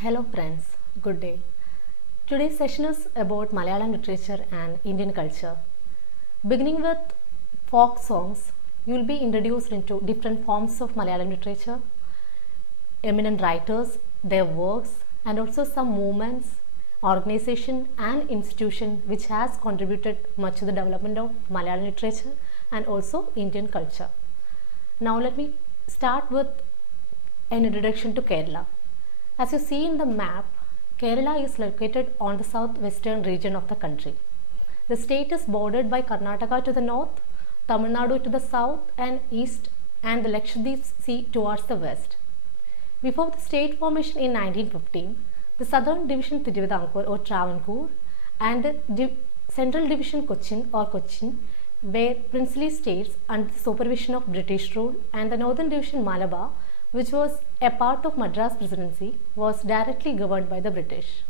Hello friends, good day. Today's session is about Malayalam literature and Indian culture. Beginning with folk songs, you will be introduced into different forms of Malayalam literature, eminent writers, their works, and also some movements, organization and institution which has contributed much to the development of Malayalam literature and also Indian culture. Now let me start with an introduction to Kerala. As you see in the map, Kerala is located on the southwestern region of the country. The state is bordered by Karnataka to the north, Tamil Nadu to the south and east, and the Lakshadweep Sea towards the west. Before the state formation in 1915, the southern division Thiruvidankor or Travancore and the central division Cochin or Cochin were princely states under the supervision of British rule, and the northern division Malabar, which was a part of Madras Presidency, was directly governed by the British.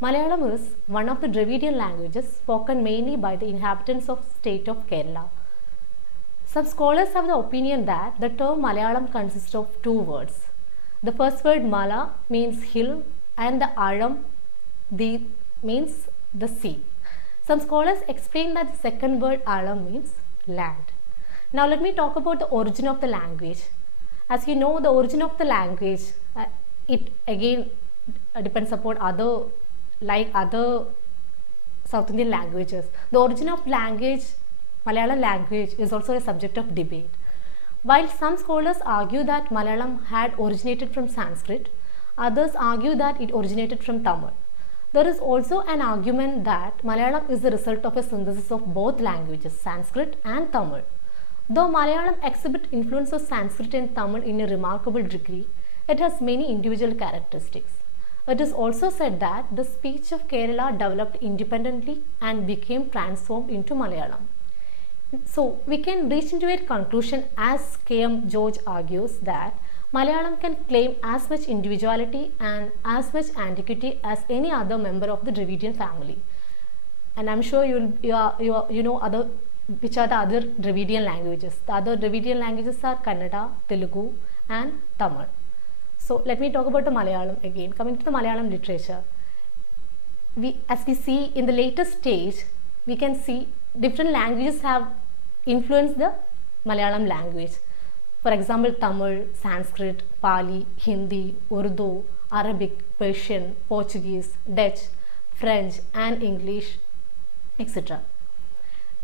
Malayalam is one of the Dravidian languages spoken mainly by the inhabitants of the state of Kerala. Some scholars have the opinion that the term Malayalam consists of two words. The first word Mala means hill and the Alam means the sea. Some scholars explain that the second word Alam means land. Now let me talk about the origin of the language. As you know, the origin of the language, it again depends upon other South Indian languages. The origin of language, Malayalam language, is also a subject of debate. While some scholars argue that Malayalam had originated from Sanskrit, others argue that it originated from Tamil. There is also an argument that Malayalam is the result of a synthesis of both languages, Sanskrit and Tamil. Though Malayalam exhibits influence of Sanskrit and Tamil in a remarkable degree, it has many individual characteristics. It is also said that the speech of Kerala developed independently and became transformed into Malayalam. So, we can reach into a conclusion as K.M. George argues that Malayalam can claim as much individuality and as much antiquity as any other member of the Dravidian family. And I am sure you know which are the other Dravidian languages. The other Dravidian languages are Kannada, Telugu and Tamil. So let me talk about the Malayalam again. Coming to the Malayalam literature, as we see in the latest stage, we can see different languages have influenced the Malayalam language. For example, Tamil, Sanskrit, Pali, Hindi, Urdu, Arabic, Persian, Portuguese, Dutch, French and English, etc.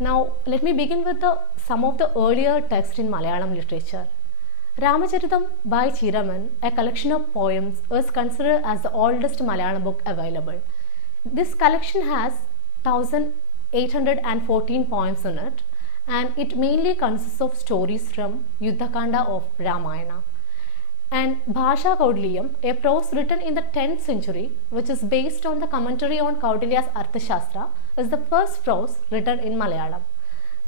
Now, let me begin with some of the earlier texts in Malayalam literature. Ramacharitam by Chiraman, a collection of poems, is considered as the oldest Malayalam book available. This collection has 1814 poems in it, and it mainly consists of stories from Yuddhakanda of Ramayana. And Bhasha Kaudliyam, a prose written in the 10th century, which is based on the commentary on Kaudilya's Arthashastra, is the first prose written in Malayalam.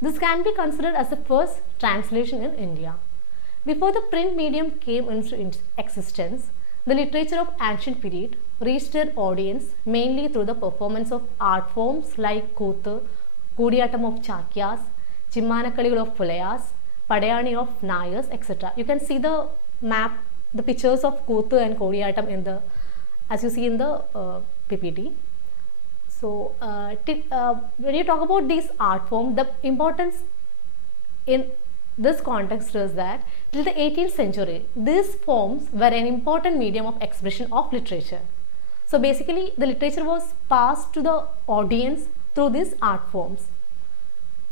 This can be considered as the first translation in India. Before the print medium came into existence, the literature of ancient period reached their audience mainly through the performance of art forms like Kuthu, Kudiyatam of Chakyas, Chimmanakaligal of Pulayas, Padayani of Nayars, etc. You can see the map, the pictures of Kuthu and Kudiyatam as you see in the PPT. So, when you talk about these art forms, the importance in this context is that till the 18th century, these forms were an important medium of expression of literature. So, basically, the literature was passed to the audience through these art forms.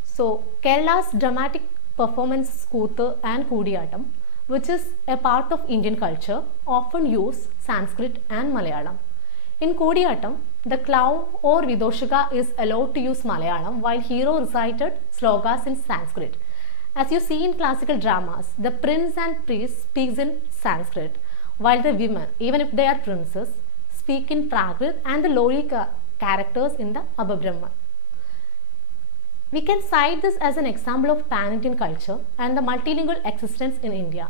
So, Kerala's dramatic performance Kuthu and Kudiyatam, which is a part of Indian culture, often use Sanskrit and Malayalam. In Kudiyatam, the clown or Vidoshika is allowed to use Malayalam while hero recited slokas in Sanskrit. As you see in classical dramas, the prince and priest speaks in Sanskrit, while the women, even if they are princes, speak in Prakrit and the lowly characters in the Abhabrahman. We can cite this as an example of pan-Indian culture and the multilingual existence in India.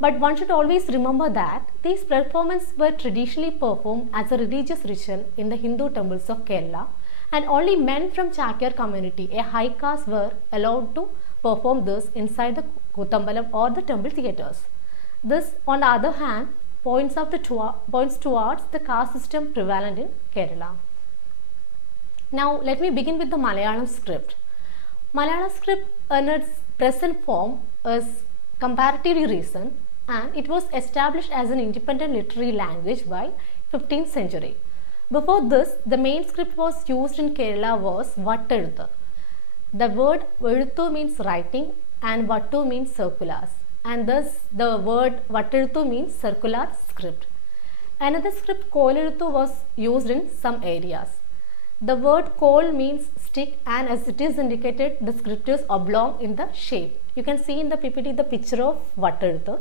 But one should always remember that these performances were traditionally performed as a religious ritual in the Hindu temples of Kerala, and only men from Chakyar community, a high caste, were allowed to perform this inside the Kuthambalam or the temple theatres. This, on the other hand, points towards the caste system prevalent in Kerala. Now let me begin with the Malayalam script. Malayalam script in its present form is comparatively recent, and it was established as an independent literary language by 15th century. Before this, the main script was used in Kerala was Vatteluthu. The word Veluthu means writing and Vattu means circulars, and thus the word Vatteluthu means circular script. Another script Koiluthu was used in some areas. The word Kol means stick, and as it is indicated, the script is oblong in the shape. You can see in the PPT the picture of Vatteluthu.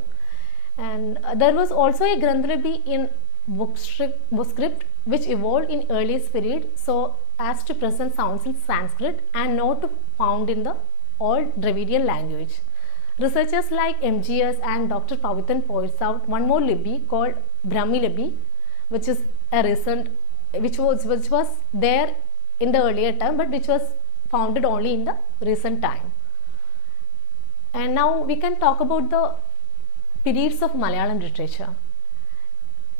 And there was also a Granthalipi in book script which evolved in earliest period so as to present sounds in Sanskrit and not found in the old Dravidian language. Researchers like MGS and Dr. Pavithan points out one more Lipi called Brahmi Lipi, which is a recent, which was there in the earlier time, but which was founded only in the recent time. And now we can talk about the periods of Malayalam literature.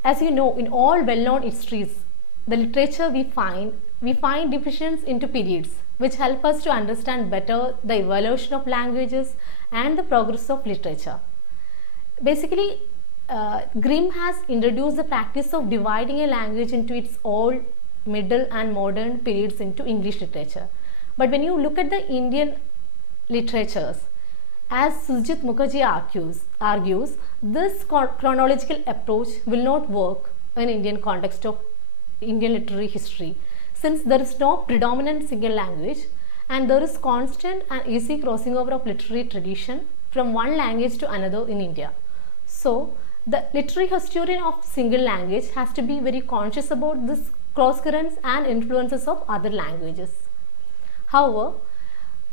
As you know, in all well-known histories, the literature we find divisions into periods, which help us to understand better the evolution of languages and the progress of literature. Basically, Grimm has introduced the practice of dividing a language into its old, middle and modern periods into English literature. But when you look at the Indian literatures, as Sujit Mukherjee argues, this chronological approach will not work in Indian context of Indian literary history, since there is no predominant single language and there is constant and easy crossing over of literary tradition from one language to another in India. So, the literary historian of single language has to be very conscious about this cross currents and influences of other languages. However,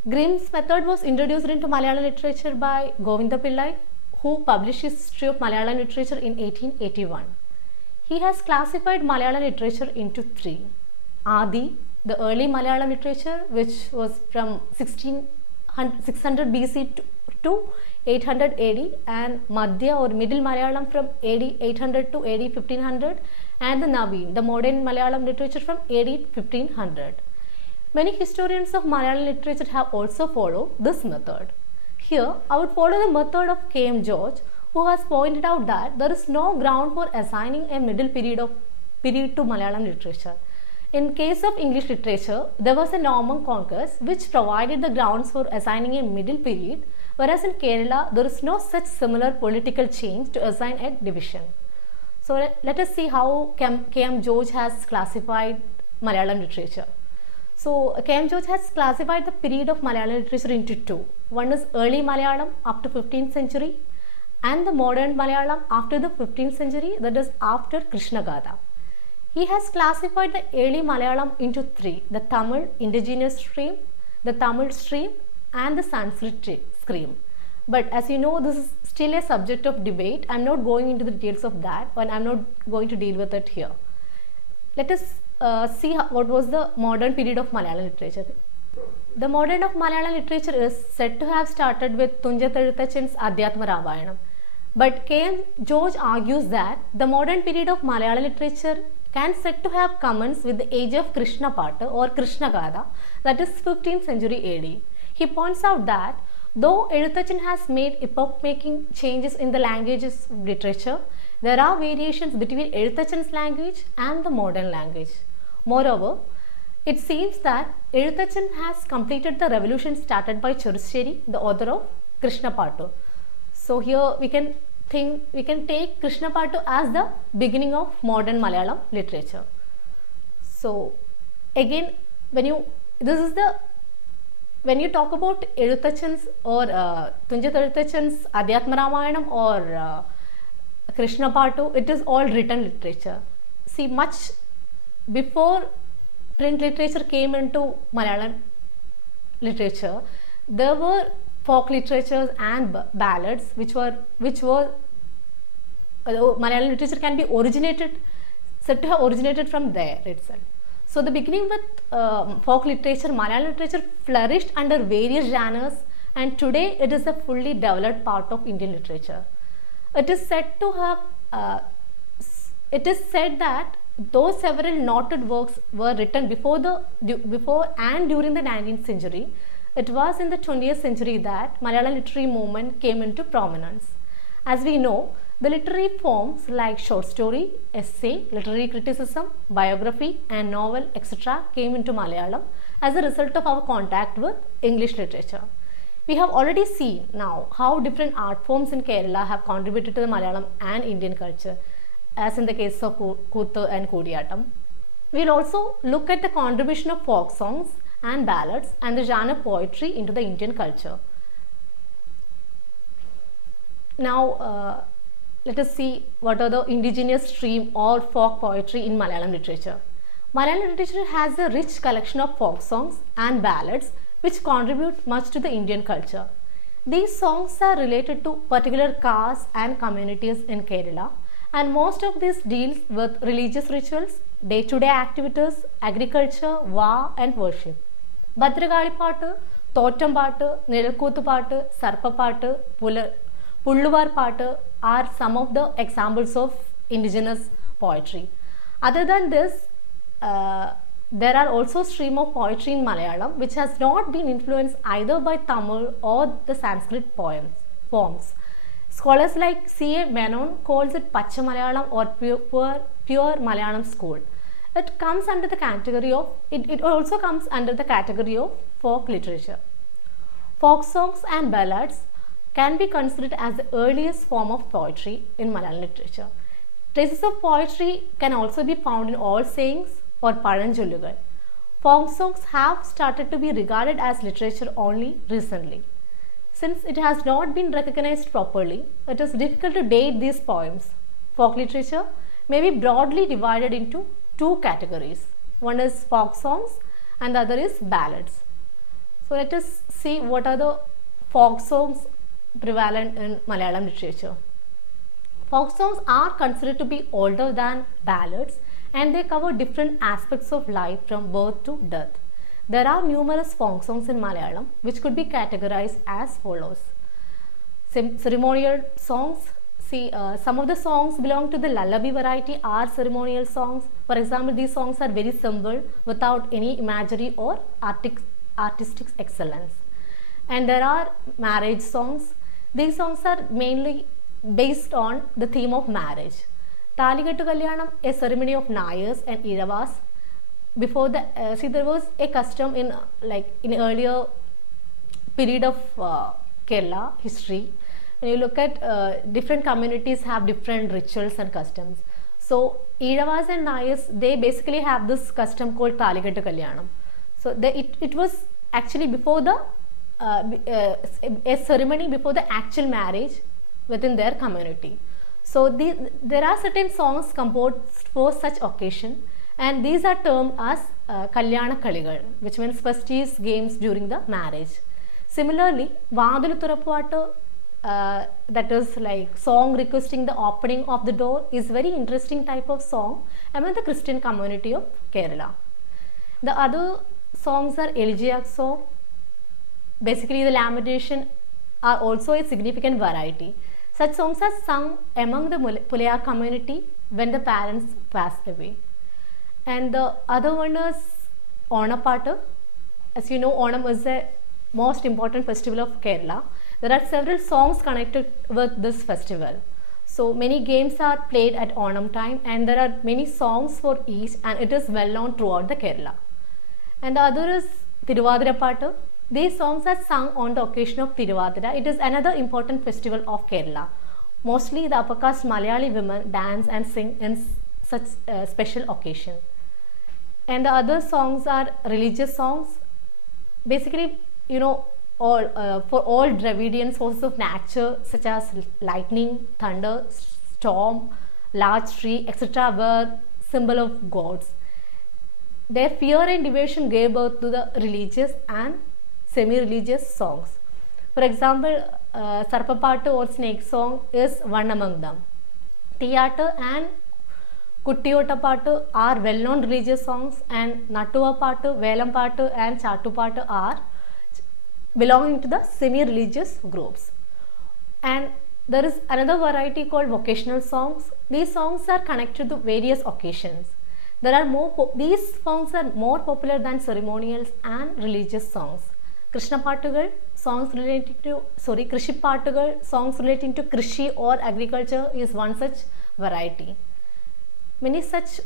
Grimm's method was introduced into Malayalam literature by Govinda Pillai, who published his History of Malayalam Literature in 1881. He has classified Malayalam literature into three. Adi, the early Malayalam literature, which was from 600 BC to 800 AD, and Madhya or Middle Malayalam from AD 800 to AD 1500, and the Naveen, the modern Malayalam literature from AD 1500. Many historians of Malayalam literature have also followed this method. Here, I would follow the method of K.M. George, who has pointed out that there is no ground for assigning a middle period to Malayalam literature. In case of English literature, there was a Norman conquest which provided the grounds for assigning a middle period, whereas in Kerala, there is no such similar political change to assign a division. So, let us see how K.M. George has classified Malayalam literature. So, K.M. George has classified the period of Malayalam literature into two. One is early Malayalam up to 15th century and the modern Malayalam after the 15th century, that is after Krishna Gatha. He has classified the early Malayalam into three: the Tamil indigenous stream, the Tamil stream and the Sanskrit stream. But as you know, this is still a subject of debate. I am not going into the details of that, and I am not going to deal with it here. Let us see what was the modern period of Malayalam literature. The modern of Malayalam literature is said to have started with Tunjat Ezhuthachan's Adhyatma Ramayanam. But K.M. George argues that the modern period of Malayalam literature can said to have commenced with the age of Krishna Pata or Krishna Gatha, that is 15th century AD. He points out that though Ezhuthachan has made epoch-making changes in the languages of literature, there are variations between Ezhuthachan's language and the modern language. Moreover, it seems that Ezhuthachan has completed the revolution started by Cheruseri, the author of Krishna Patu. So here we can take Krishna Patu as the beginning of modern Malayalam literature. So again, when you talk about Ezhuthachan's or Tunjat Ezhuthachan's Adhyatma Ramayanam or Krishna Patu, it is all written literature. See, much before print literature came into Malayalam literature, there were folk literatures and ballads which were Malayalam literature can be said to have originated from there itself. So the beginning with folk literature, Malayalam literature flourished under various genres, and today it is a fully developed part of Indian literature. It is said to have it is said that though several noted works were written before and during the 19th century, it was in the 20th century that Malayalam literary movement came into prominence. As we know, the literary forms like short story, essay, literary criticism, biography and novel etc. came into Malayalam as a result of our contact with English literature. We have already seen now how different art forms in Kerala have contributed to the Malayalam and Indian culture, as in the case of Kuthu and Kodiyatam. We will also look at the contribution of folk songs and ballads and the genre poetry into the Indian culture. Now, let us see what are the indigenous stream or folk poetry in Malayalam literature. Malayalam literature has a rich collection of folk songs and ballads which contribute much to the Indian culture. These songs are related to particular castes and communities in Kerala, and most of these deals with religious rituals, day-to-day activities, agriculture, war and worship. Bhadragali Paattu, Thotam Paattu, Nilakuthu Paattu, Sarpa Paattu, Pulluvar Paattu are some of the examples of indigenous poetry. Other than this, there are also stream of poetry in Malayalam which has not been influenced either by Tamil or the Sanskrit forms. Scholars like C.A. Menon calls it Pacha Malayalam or pure Malayalam school. It comes under the category of it also comes under the category of folk literature. Folk songs and ballads can be considered as the earliest form of poetry in Malayalam literature. Traces of poetry can also be found in all sayings or Paranjollugal. Folk songs have started to be regarded as literature only recently. Since it has not been recognized properly, it is difficult to date these poems. Folk literature may be broadly divided into two categories. One is folk songs and the other is ballads. So let us see what are the folk songs prevalent in Malayalam literature. Folk songs are considered to be older than ballads and they cover different aspects of life from birth to death. There are numerous folk songs in Malayalam which could be categorized as follows. Ceremonial songs. See, some of the songs belong to the lullaby variety are ceremonial songs. For example, these songs are very simple without any imagery or artistic excellence. And there are marriage songs. These songs are mainly based on the theme of marriage. Talikettu Kalyanam, a ceremony of Nayars and Iravas. Before the there was a custom in earlier period of Kerala history. When you look at different communities have different rituals and customs. So Iravas and Nayars, they basically have this custom called Talikettu Kalyanam. So it was actually before the a ceremony before the actual marriage within their community. So there are certain songs composed for such occasion. And these are termed as Kalyana Kaligal, which means festive games during the marriage. Similarly, Vaadilu Thurappu that is like song requesting the opening of the door is very interesting type of song among the Christian community of Kerala. The other songs are Elegiac song. Basically, the lamentation are also a significant variety. Such songs are sung among the Pulayar community when the parents pass away. And the other one is Onam Paattu. As you know, Onam is the most important festival of Kerala. There are several songs connected with this festival. So many games are played at Onam time and there are many songs for each and it is well known throughout the Kerala. And the other is Tiruvadira Paattu. These songs are sung on the occasion of Tiruvadira. It is another important festival of Kerala. Mostly the upper caste Malayali women dance and sing in such special occasion. And the other songs are religious songs. Basically, you know, for all Dravidian sources of nature such as lightning, thunder, storm, large tree, etc. were symbol of gods. Their fear and devotion gave birth to the religious and semi-religious songs. For example, Sarpa Paattu or snake song is one among them. Tiyattu and Kuttiyota Paattu are well-known religious songs and Nattuva Paattu, Velam Paattu and Chattu Paattu are belonging to the semi-religious groups. And There is another variety called vocational songs. These songs are connected to various occasions. There are these songs are more popular than ceremonials and religious songs. Krishna Pattugal, songs relating to Krishi Pattugal, songs relating to Krishi or agriculture is one such variety. Many such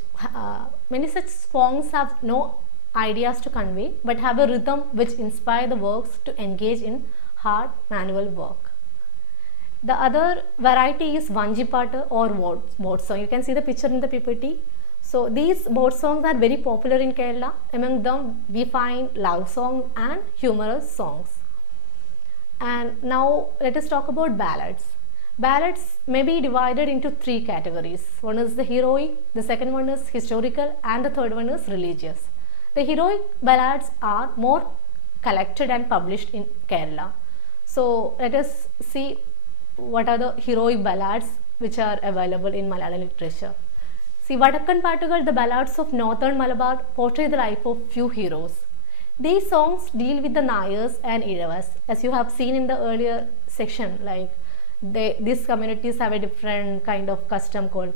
songs have no ideas to convey but have a rhythm which inspire the works to engage in hard manual work. The other variety is Vanji Pattu or boat song. You can see the picture in the PPT. So these boat songs are very popular in Kerala. Among them we find love songs and humorous songs. And now let us talk about ballads. Ballads may be divided into three categories. One is the heroic, the second one is historical, and the third one is religious. The heroic ballads are more collected and published in Kerala. So let us see what are the heroic ballads which are available in Malayalam literature. See, Vadakkan Pattugal, the ballads of Northern Malabar, portray the life of few heroes. These songs deal with the Nayars and Iravas. As you have seen in the earlier section, like these communities have a different kind of custom called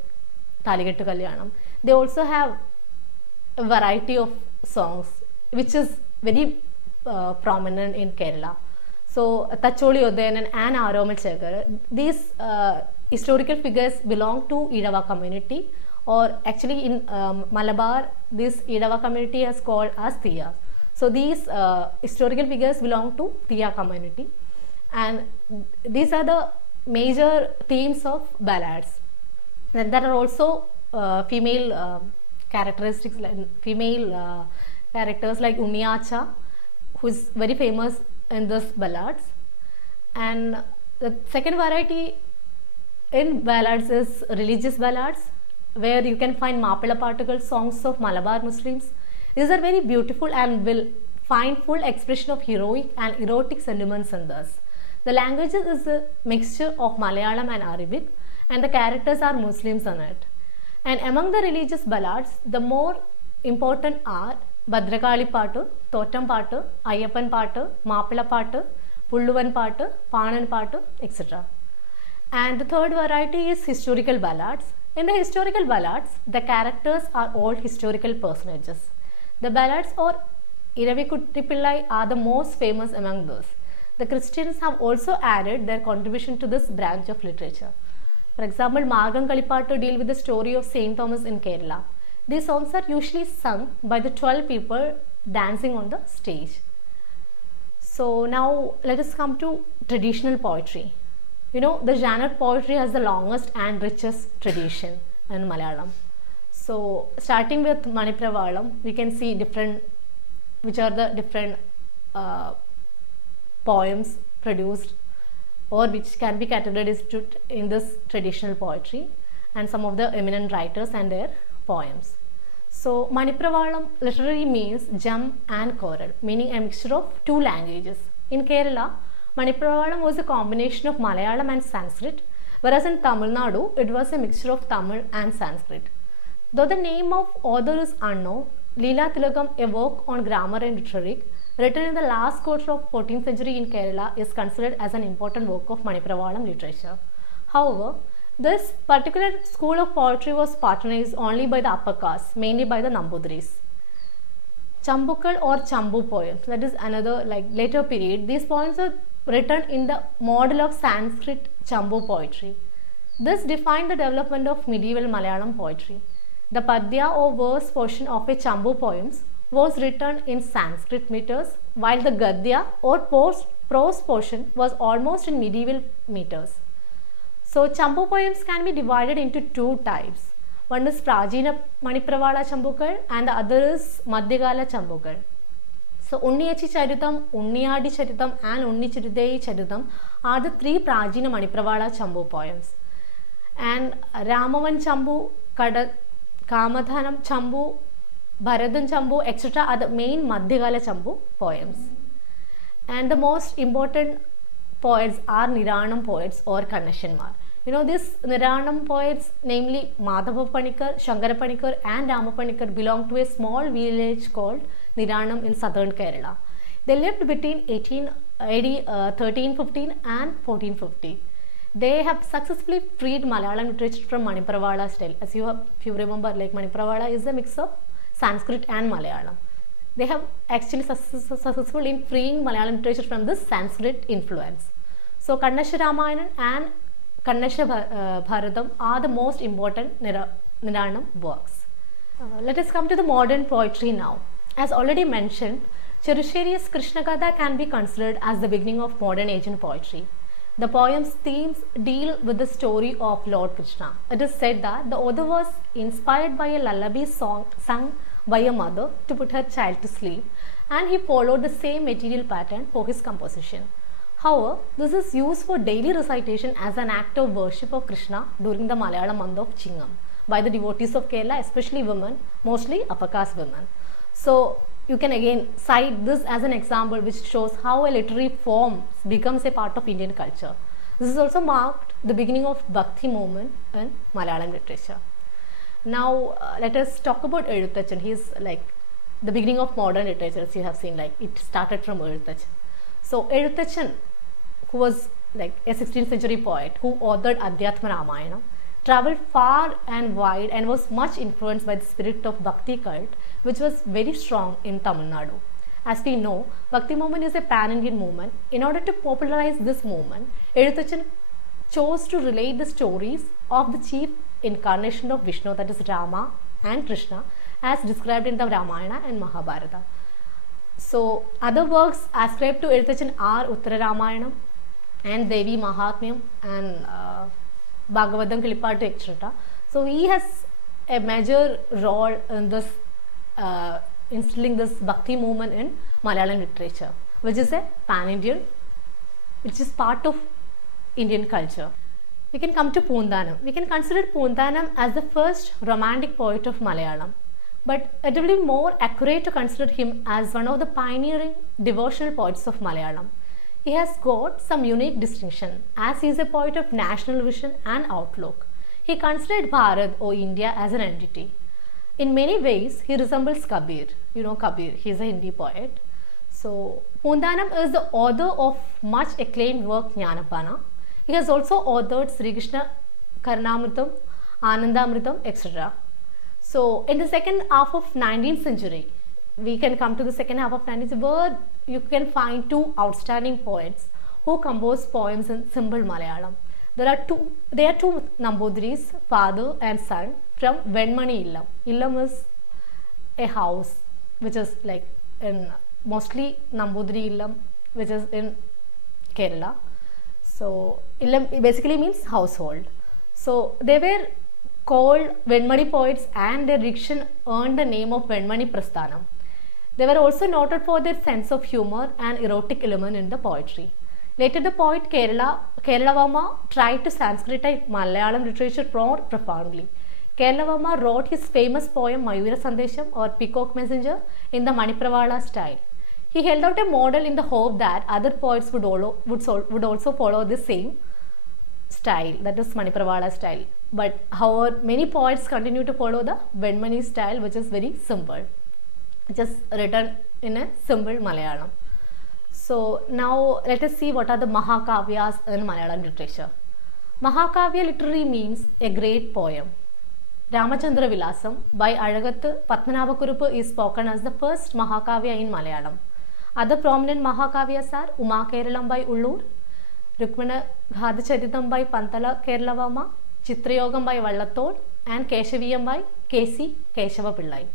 Thalikettu Kalyanam. They also have a variety of songs which is very prominent in Kerala. So Tacholi Odayanan and Aromal Chekar, these historical figures belong to Irava community, or actually in Malabar this Irava community is called as Thiya. So these historical figures belong to Thiya community, and these are the major themes of ballads. And there are also female characteristics, like female characters like Unniyacha, who is very famous in this ballads. And the second variety in ballads is religious ballads, where you can find Mappila Pattugal, songs of Malabar Muslims. These are very beautiful and will find full expression of heroic and erotic sentiments in this. The language is a mixture of Malayalam and Arabic, and the characters are Muslims in it. And among the religious ballads, the more important are Bhadrakali Pattu, Thotam Pattu, Ayyappan Pattu, Mappila Pattu, Pulluvan Pattu, Panan Pattu, etc. And the third variety is historical ballads. In the historical ballads, the characters are all historical personages. The ballads or Iravikutty Pillai are the most famous among those. The Christians have also added their contribution to this branch of literature. For example, Margam Kalipattu deal with the story of Saint Thomas in Kerala. These songs are usually sung by the 12 people dancing on the stage. So now let us come to traditional poetry. You know, the genre poetry has the longest and richest tradition in Malayalam. So starting with Manipravalam, we can see which are the different poems produced or which can be categorized in this traditional poetry, and some of the eminent writers and their poems. So Manipravalam literally means gem and coral, meaning a mixture of two languages. In Kerala, Manipravalam was a combination of Malayalam and Sanskrit, whereas in Tamil Nadu, it was a mixture of Tamil and Sanskrit. Though the name of author is unknown, Leela Tilakam, a work on grammar and rhetoric, written in the last quarter of 14th century in Kerala, is considered as an important work of Manipravalam literature. However, this particular school of poetry was patronized only by the upper caste, mainly by the Nambudris. Chambukal or Chambu poems, that is another later period. These poems are written in the model of Sanskrit Chambu poetry. This defined the development of medieval Malayalam poetry. The Padya or verse portion of a Chambu poems was written in Sanskrit meters, while the Gadya or prose portion was almost in medieval meters. So Chambu poems can be divided into two types. One is Prajina Manipravala Chambukal and the other is Madhyagala Chambukal. So Unniyachi Charitam, Unniyadi Charitam and Unnichirideyi Charitam are the three Prajina Manipravala Chambu poems. And Ramavan Chambu, Kamadhanam Chambu, Bharadan Chambu, etc. are the main Madhyagala Chambu poems. And the most important poets are Niranam poets or Kannashanmar. You know, these Niranam poets, namely Madhava Panikar, Shankara Panikar and Rama Panikar, belong to a small village called Niranam in southern Kerala. They lived between AD 1315 and 1450. they have successfully freed Malayalam literature from Manipravala style. As if you remember, like Manipravala is a mix of Sanskrit and Malayalam. They have actually successful in freeing Malayalam literature from this Sanskrit influence. So Kannasha Ramayanam and Kannasha Bharatam are the most important Niranam works. Let us come to the modern poetry now. As already mentioned, Cherusheri's Krishna Katha can be considered as the beginning of modern Asian poetry. The poem's themes deal with the story of Lord Krishna. It is said that the author was inspired by a lullaby song sung by a mother to put her child to sleep, and he followed the same material pattern for his composition. However, this is used for daily recitation as an act of worship of Krishna during the Malayalam month of Chingam by the devotees of Kerala, especially women, mostly upper caste women. So you can again cite this as an example which shows how a literary form becomes a part of Indian culture. This is also marked the beginning of Bhakti movement in Malayalam literature. Now let us talk about Eഴുത്തച്ഛൻ. He is like the beginning of modern literature, as you have seen, like it started from Eഴുത്തച്ഛൻ. So Eഴുത്തച്ഛൻ, who was like a 16th century poet who authored Adhyatma Ramayana, traveled far and wide and was much influenced by the spirit of Bhakti cult, which was very strong in Tamil Nadu. As we know, Bhakti movement is a pan-Indian movement. In order to popularize this movement, Eഴുത്തച്ഛൻ chose to relate the stories of the chief incarnation of Vishnu, that is Rama and Krishna, as described in the Ramayana and Mahabharata. So other works ascribed to Eഴുത്തച്ഛൻ are Uttara Ramayana and Devi Mahatmyam and Bhagavatam, Kilipattu, etc. So he has a major role in this instilling this Bhakti movement in Malayalam literature, which is a pan-Indian, which is part of Indian culture. We can come to Poondanam. We can consider Poondanam as the first romantic poet of Malayalam, but it will be more accurate to consider him as one of the pioneering devotional poets of Malayalam. He has got some unique distinction as he is a poet of national vision and outlook. He considered Bharat or India as an entity. In many ways, he resembles Kabir. You know Kabir, he is a Hindi poet. So, Poondanam is the author of much acclaimed work Jnanapana. He has also authored Sri Krishna Karnamritam, Anandamritam, etc. So, in the second half of 19th century, we can come to the second half of 19th century, where you can find two outstanding poets who compose poems in simple Malayalam. There are two Namboodiris, father and son, from Venmani Illam. Illam is a house which is like in mostly Nambudiri Illam, which is in Kerala. So Illam basically means household. So they were called Venmani poets, and their diction earned the name of Venmani Prasthanam. They were also noted for their sense of humor and erotic element in the poetry. Later, the poet Keralavarma tried to Sanskritize Malayalam literature more profoundly. Keralavarma wrote his famous poem Mayura Sandesham, or Peacock Messenger, in the Manipravala style. He held out a model in the hope that other poets would also follow the same style, that is Manipravala style. But however, many poets continue to follow the Venmani style, which is very simple, just written in a simple Malayalam. So now let us see what are the Mahakavyas in Malayalam literature. Mahakavya literally means a great poem. Ramachandra Vilasam by Azhagathu Padmanabhakurupu is spoken as the first Mahakavya in Malayalam. Other prominent Mahakavyas are Uma Keralam by Ullur, Rukmana Ghadacharitam by Pantala Keralavarma, Chitrayogam by Vallatod, and Keshaviyam by K.C. Keshava Pillai.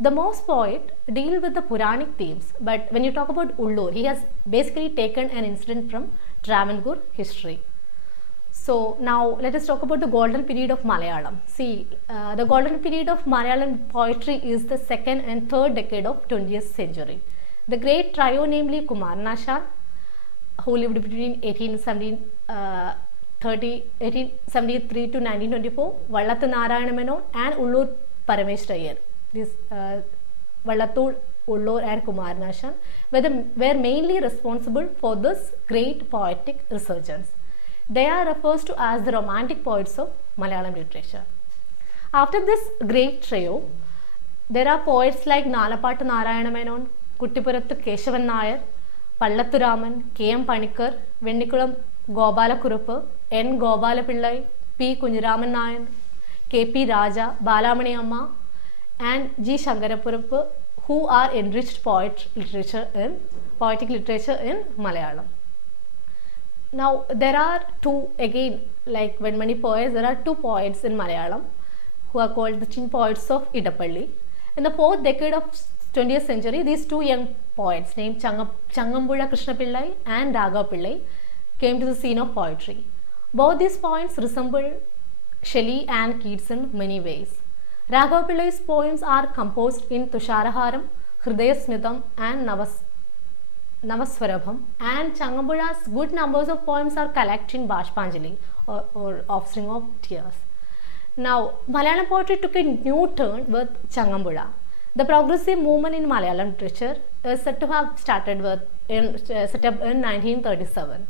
The most poet deal with the Puranic themes, but when you talk about Ullur, he has basically taken an incident from Travancore history. So now let us talk about the golden period of Malayalam. See, the golden period of Malayalam poetry is the second and third decade of 20th century. The great trio, namely Kumaranashan, who lived between 1873 to 1924, Vallathu Narayana Menon, and Ullur Paramesh Iyer. These Vallathu, Ullur and Kumaranashan were mainly responsible for this great poetic resurgence. They are referred to as the romantic poets of Malayalam literature. After this great trio, there are poets like Nalapattu Narayana Menon, Kuttipurathu Keshavan Nair, Pallathu Raman, K.M. Panikkar, Vennikulam Gobalakurupu, N. Gopalapillai, P. Kunjiraman Nair, K. P. Raja, Balamani Amma, and G. Shankarapurupu, who are enriched poetic literature in Malayalam. Now there are two, again, like Venmani poets, there are two poets in Malayalam who are called the teen poets of Idapalli. In the 4th decade of 20th century, these two young poets named Changambula Krishna Pillai and Raghav Pillai came to the scene of poetry. Both these poets resemble Shelley and Keats in many ways. Raghav Pillai's poems are composed in Tusharaharam, Hridayasmitham and Navaswarabham, and Changambula's good numbers of poems are collected in Bashpanjali or Offspring of Tears. Now, Malayalam poetry took a new turn with Changambula. The progressive movement in Malayalam literature is said to have set up in 1937.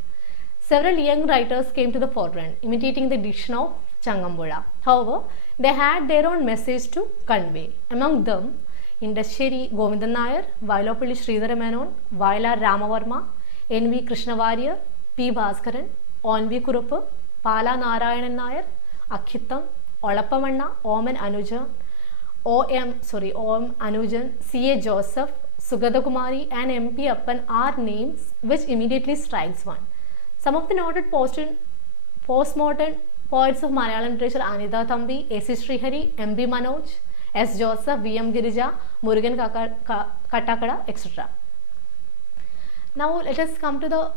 Several young writers came to the forefront, imitating the diction of Changambula. However, they had their own message to convey. Among them, Indasheri Govindan Nair, Vailapalli Sridhara Menon, Vailar Ramavarma, N.V. Krishna Warrior, P. Bhaskaran, Onvi Kurupu, Pala Narayanan Nair, Akhitam, Olapamanna, Om Anujan, C.A. Joseph, Sugata Kumari and M.P. Appan are names which immediately strikes one. Some of the noted postmodern poets of Malayalam literature, Anitha Thambi, A.C. Srihari, M.B. Manoj, S. Joseph, V.M. Girija, Murugan Kattakada, etc. Now let us come to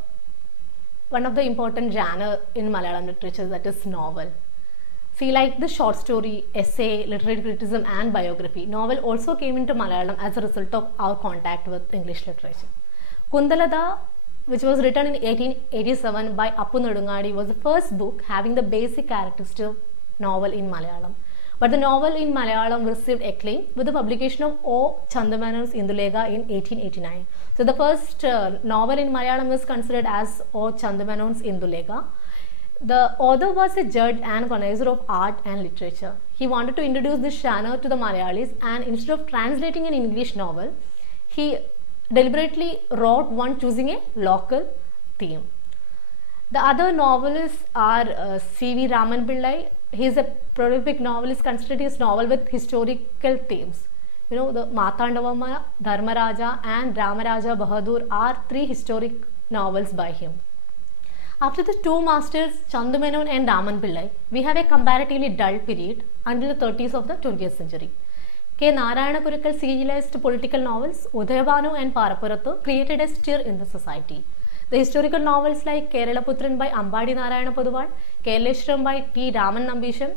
one of the important genre in Malayalam literature, that is novel. See, like the short story, essay, literary criticism and biography, novel also came into Malayalam as a result of our contact with English literature. Kundalada, which was written in 1887 by Appu Nedungadi, was the first book having the basic characteristic of novel in Malayalam. But the novel in Malayalam received acclaim with the publication of O. Chandamanon's Indulega in 1889. So the first novel in Malayalam is considered as O. Chandamanon's Indulega. The author was a judge and connoisseur of art and literature. He wanted to introduce this genre to the Malayalis, and instead of translating an English novel, he deliberately wrote one choosing a local theme. The other novelists are C.V. Raman Pillai. He is a prolific novelist, considered his novel with historical themes. The Marthandavamma, Dharmaraja and Ramaraja Bahadur are three historic novels by him. After the two masters, Chandu Menon and Raman Pillai, we have a comparatively dull period until the 30s of the 20th century. K. Narayana Kurikal serialized political novels, Udayabanu and Parapurathu created a stir in the society. The historical novels like Keralaputran by Ambadi Narayana Poduval, Keraleshwaram by T. Raman Nambisham,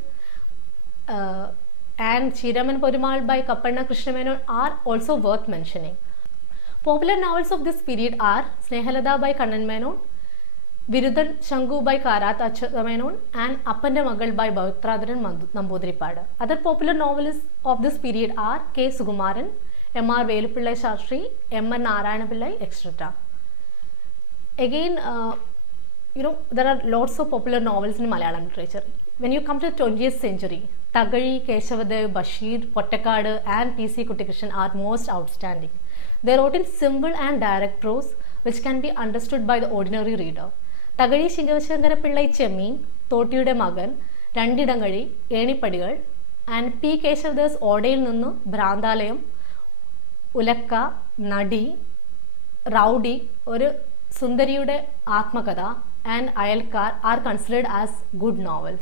and Chiraman Porimal by Kappanna Krishna Menon are also worth mentioning. Popular novels of this period are Snehalada by Kannan Menon, Virudan Shangu by Karat Achamenon, and Appante Magal by Bhattradharan Namboodiripadu. Other popular novelists of this period are K. Sukumaran, M. R. Velupillai Shastri, M. N. Narayana Pillai, etc. Again, there are lots of popular novels in Malayalam literature. When you come to the 20th century, Thagazhi, Keshavadev, Bashir, Pottakadu and P.C. Kuttikrishnan are most outstanding. They wrote in simple and direct prose which can be understood by the ordinary reader. Thagazhi Shivashankara Pillai Chemmin, Thottiyude Magan, Randidangazhi, Enipadigal, and P. Keshavadev's Odayil Ninnu, Bhrandalayam, Ulakka, Nadi, Rowdy, or Sundariyude Atmakatha and Ayalkar are considered as good novels.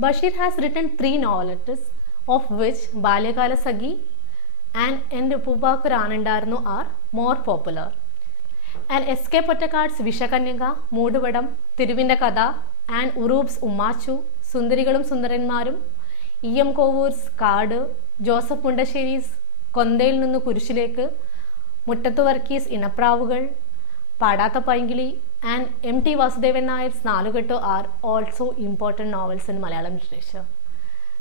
Bashir has written three novelettes, of which Balyakala Sakhi and N. Uppupakku Anandarnu are more popular. And S.K. Pottakad's Vishakanyaka, Mooduvadam, Thiruvinte Katha, and Uroop's Ummachu, Sundarigalum Sundaranmarum, E.M. Kovur's Kaadu, Joseph Mundasheri's Kondayil Ninnu Kurishilekku, Muttathu Varkey's Inapravugal, Padatha Paingili, and M.T. Vasudevan Nair's Nalukettu are also important novels in Malayalam literature.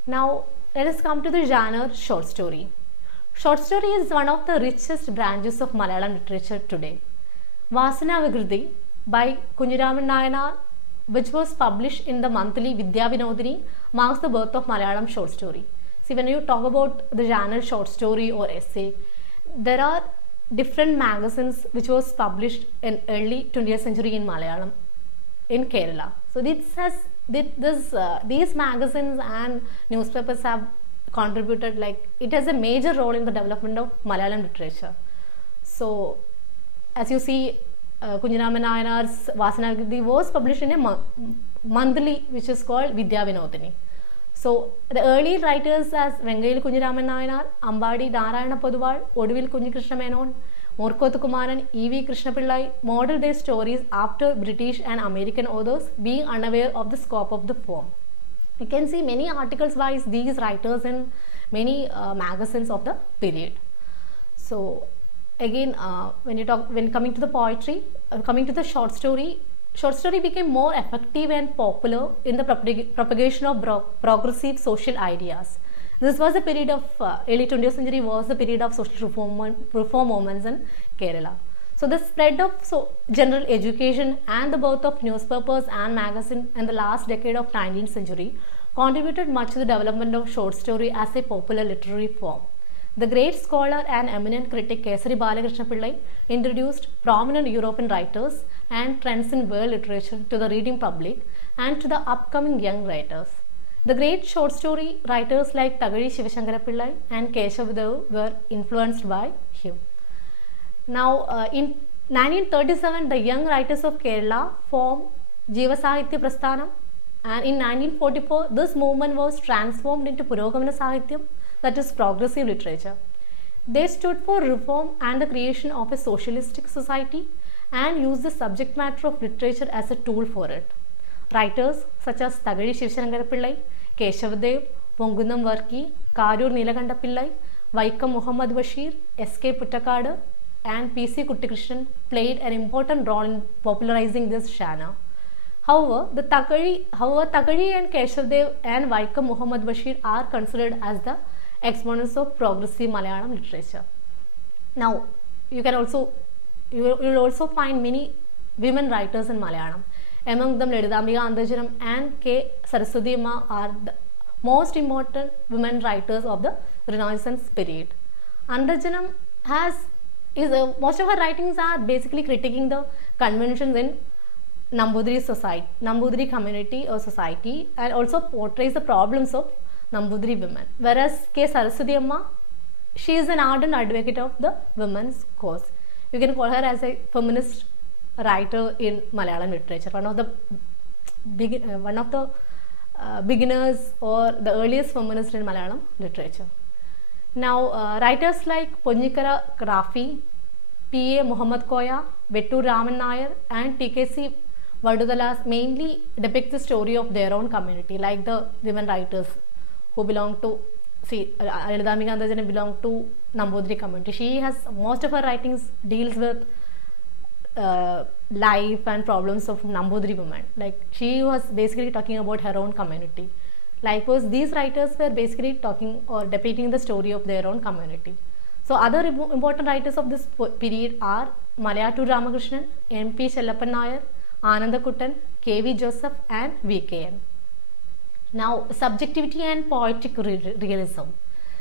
Now, let us come to the genre short story. Short story is one of the richest branches of Malayalam literature today. Vasana Vikruthi by Kunjiraman Nayanar, which was published in the monthly Vidya Vinodini, marks the birth of Malayalam short story. See, when you talk about the genre short story or essay, there are different magazines which was published in early 20th century in Malayalam. in Kerala. So these magazines and newspapers have contributed, like it has a major role in the development of Malayalam literature. So as you see, Kunjaraman Nayar's Vasanagiri was published in a monthly which is called Vidya Vinodini. So the early writers as Vengayil Kunjaraman Nayanar, Ambadi Narayana Poduval, Oduvil Kunjikrishna Menon, Morkothu Kumaran, E.V. Krishna Pillai modeled their stories after British and American authors, being unaware of the scope of the form. You can see many articles by these writers in many magazines of the period. So again, when coming to the poetry, coming to the short story became more effective and popular in the propagation of progressive social ideas. This was the period of early 20th century was the period of social reform movements in Kerala. So the spread of general education and the birth of newspapers and magazines in the last decade of 19th century contributed much to the development of short story as a popular literary form. The great scholar and eminent critic Kesari Balakrishna Pillai introduced prominent European writers and trends in world literature to the reading public and to the upcoming young writers. The great short story writers like Tagari Shivashankara Pillai and Keshav Dev were influenced by him. Now, in 1937, the young writers of Kerala formed Jiva Sahitya Prasthanam, and in 1944, this movement was transformed into Purogamana Sahityam, that is progressive literature. They stood for reform and the creation of a socialistic society and used the subject matter of literature as a tool for it. Writers such as Tagari Shivashankara Pillai, Keshav Dev, Pongunam Varki, Karur Nilakanta Pillai, Vaikam Muhammad Bashir, S.K. Puttakadu and P.C. Kuttikrishnan played an important role in popularizing this genre. However, Tagari and Keshav Dev and Vaikam Muhammad Bashir are considered as the exponents of progressive Malayalam literature. Now, you will also find many women writers in Malayalam. Among them, Lalitambika Andajanam and K. Saraswati Amma are the most important women writers of the Renaissance period. Andajanam most of her writings are basically critiquing the conventions in Nambudiri community or society, and also portrays the problems of Nambudiri women. Whereas K. Saraswati Amma, she is an ardent advocate of the women's cause. You can call her as a feminist writer in Malayalam literature, one of the beginners or the earliest feminist in Malayalam literature. Now, writers like Ponnikara Rafi, P.A. Muhammad Koya, Vettur Raman Nair and T.K.C. Vadudalas mainly depict the story of their own community, like the women writers who belong to, Lalitambika Andajanam belong to Nambudiri community. She has, most of her writings deals with life and problems of Nambudiri women. Like she was basically talking about her own community. Likewise, these writers were basically talking or depicting the story of their own community. So other important writers of this period are Malayattur Ramakrishnan, M.P. Chellappan Nair, Anandakuttan, K.V. Joseph and V.K.N. Now, subjectivity and poetic realism.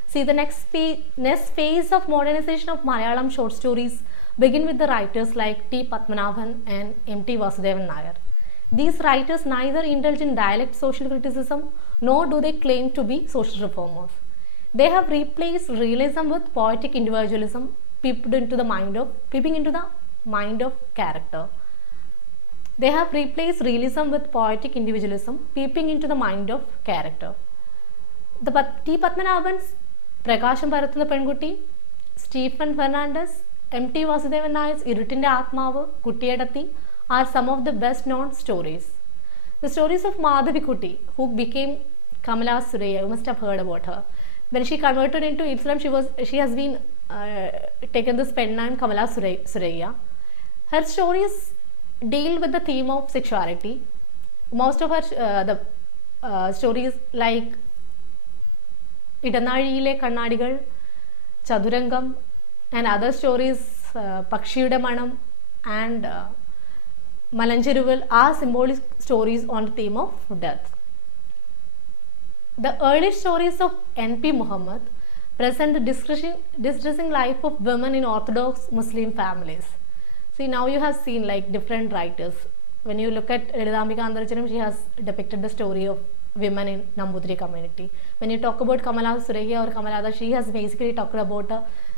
See, the next phase of modernization of Malayalam short stories begin with the writers like T. Padmanabhan and M.T. Vasudevan Nair. These writers neither indulge in dialect social criticism nor do they claim to be social reformers. They have replaced realism with poetic individualism, peeping into the mind of character. They have replaced realism with poetic individualism, peeping into the mind of character. The T. Padmanabhan's Prakasham Parathuna Pengutti, Stephen Fernandez, M.T. Vasudevan Nair's Irutinte Atmavu, Kuttiyadathi are some of the best known stories. The stories of Madhavi Kutty, who became Kamala Suraiya, you must have heard about her. When she converted into Islam, she has been taken this pen name Kamala Suraiya. Her stories deal with the theme of sexuality. Most of her stories like Idanazhiyile Kannadigal, Chadurangam and other stories, Pakshiyude Manam and Malancheruval are symbolic stories on the theme of death. The early stories of N.P. Muhammad present the distressing life of women in Orthodox Muslim families. See, now you have seen like different writers. when you look at Lalitambika Andarachanam, she has depicted the story of women in Nambudiri community. When you talk about Kamala Suraiya or Kamalada, she has basically talked about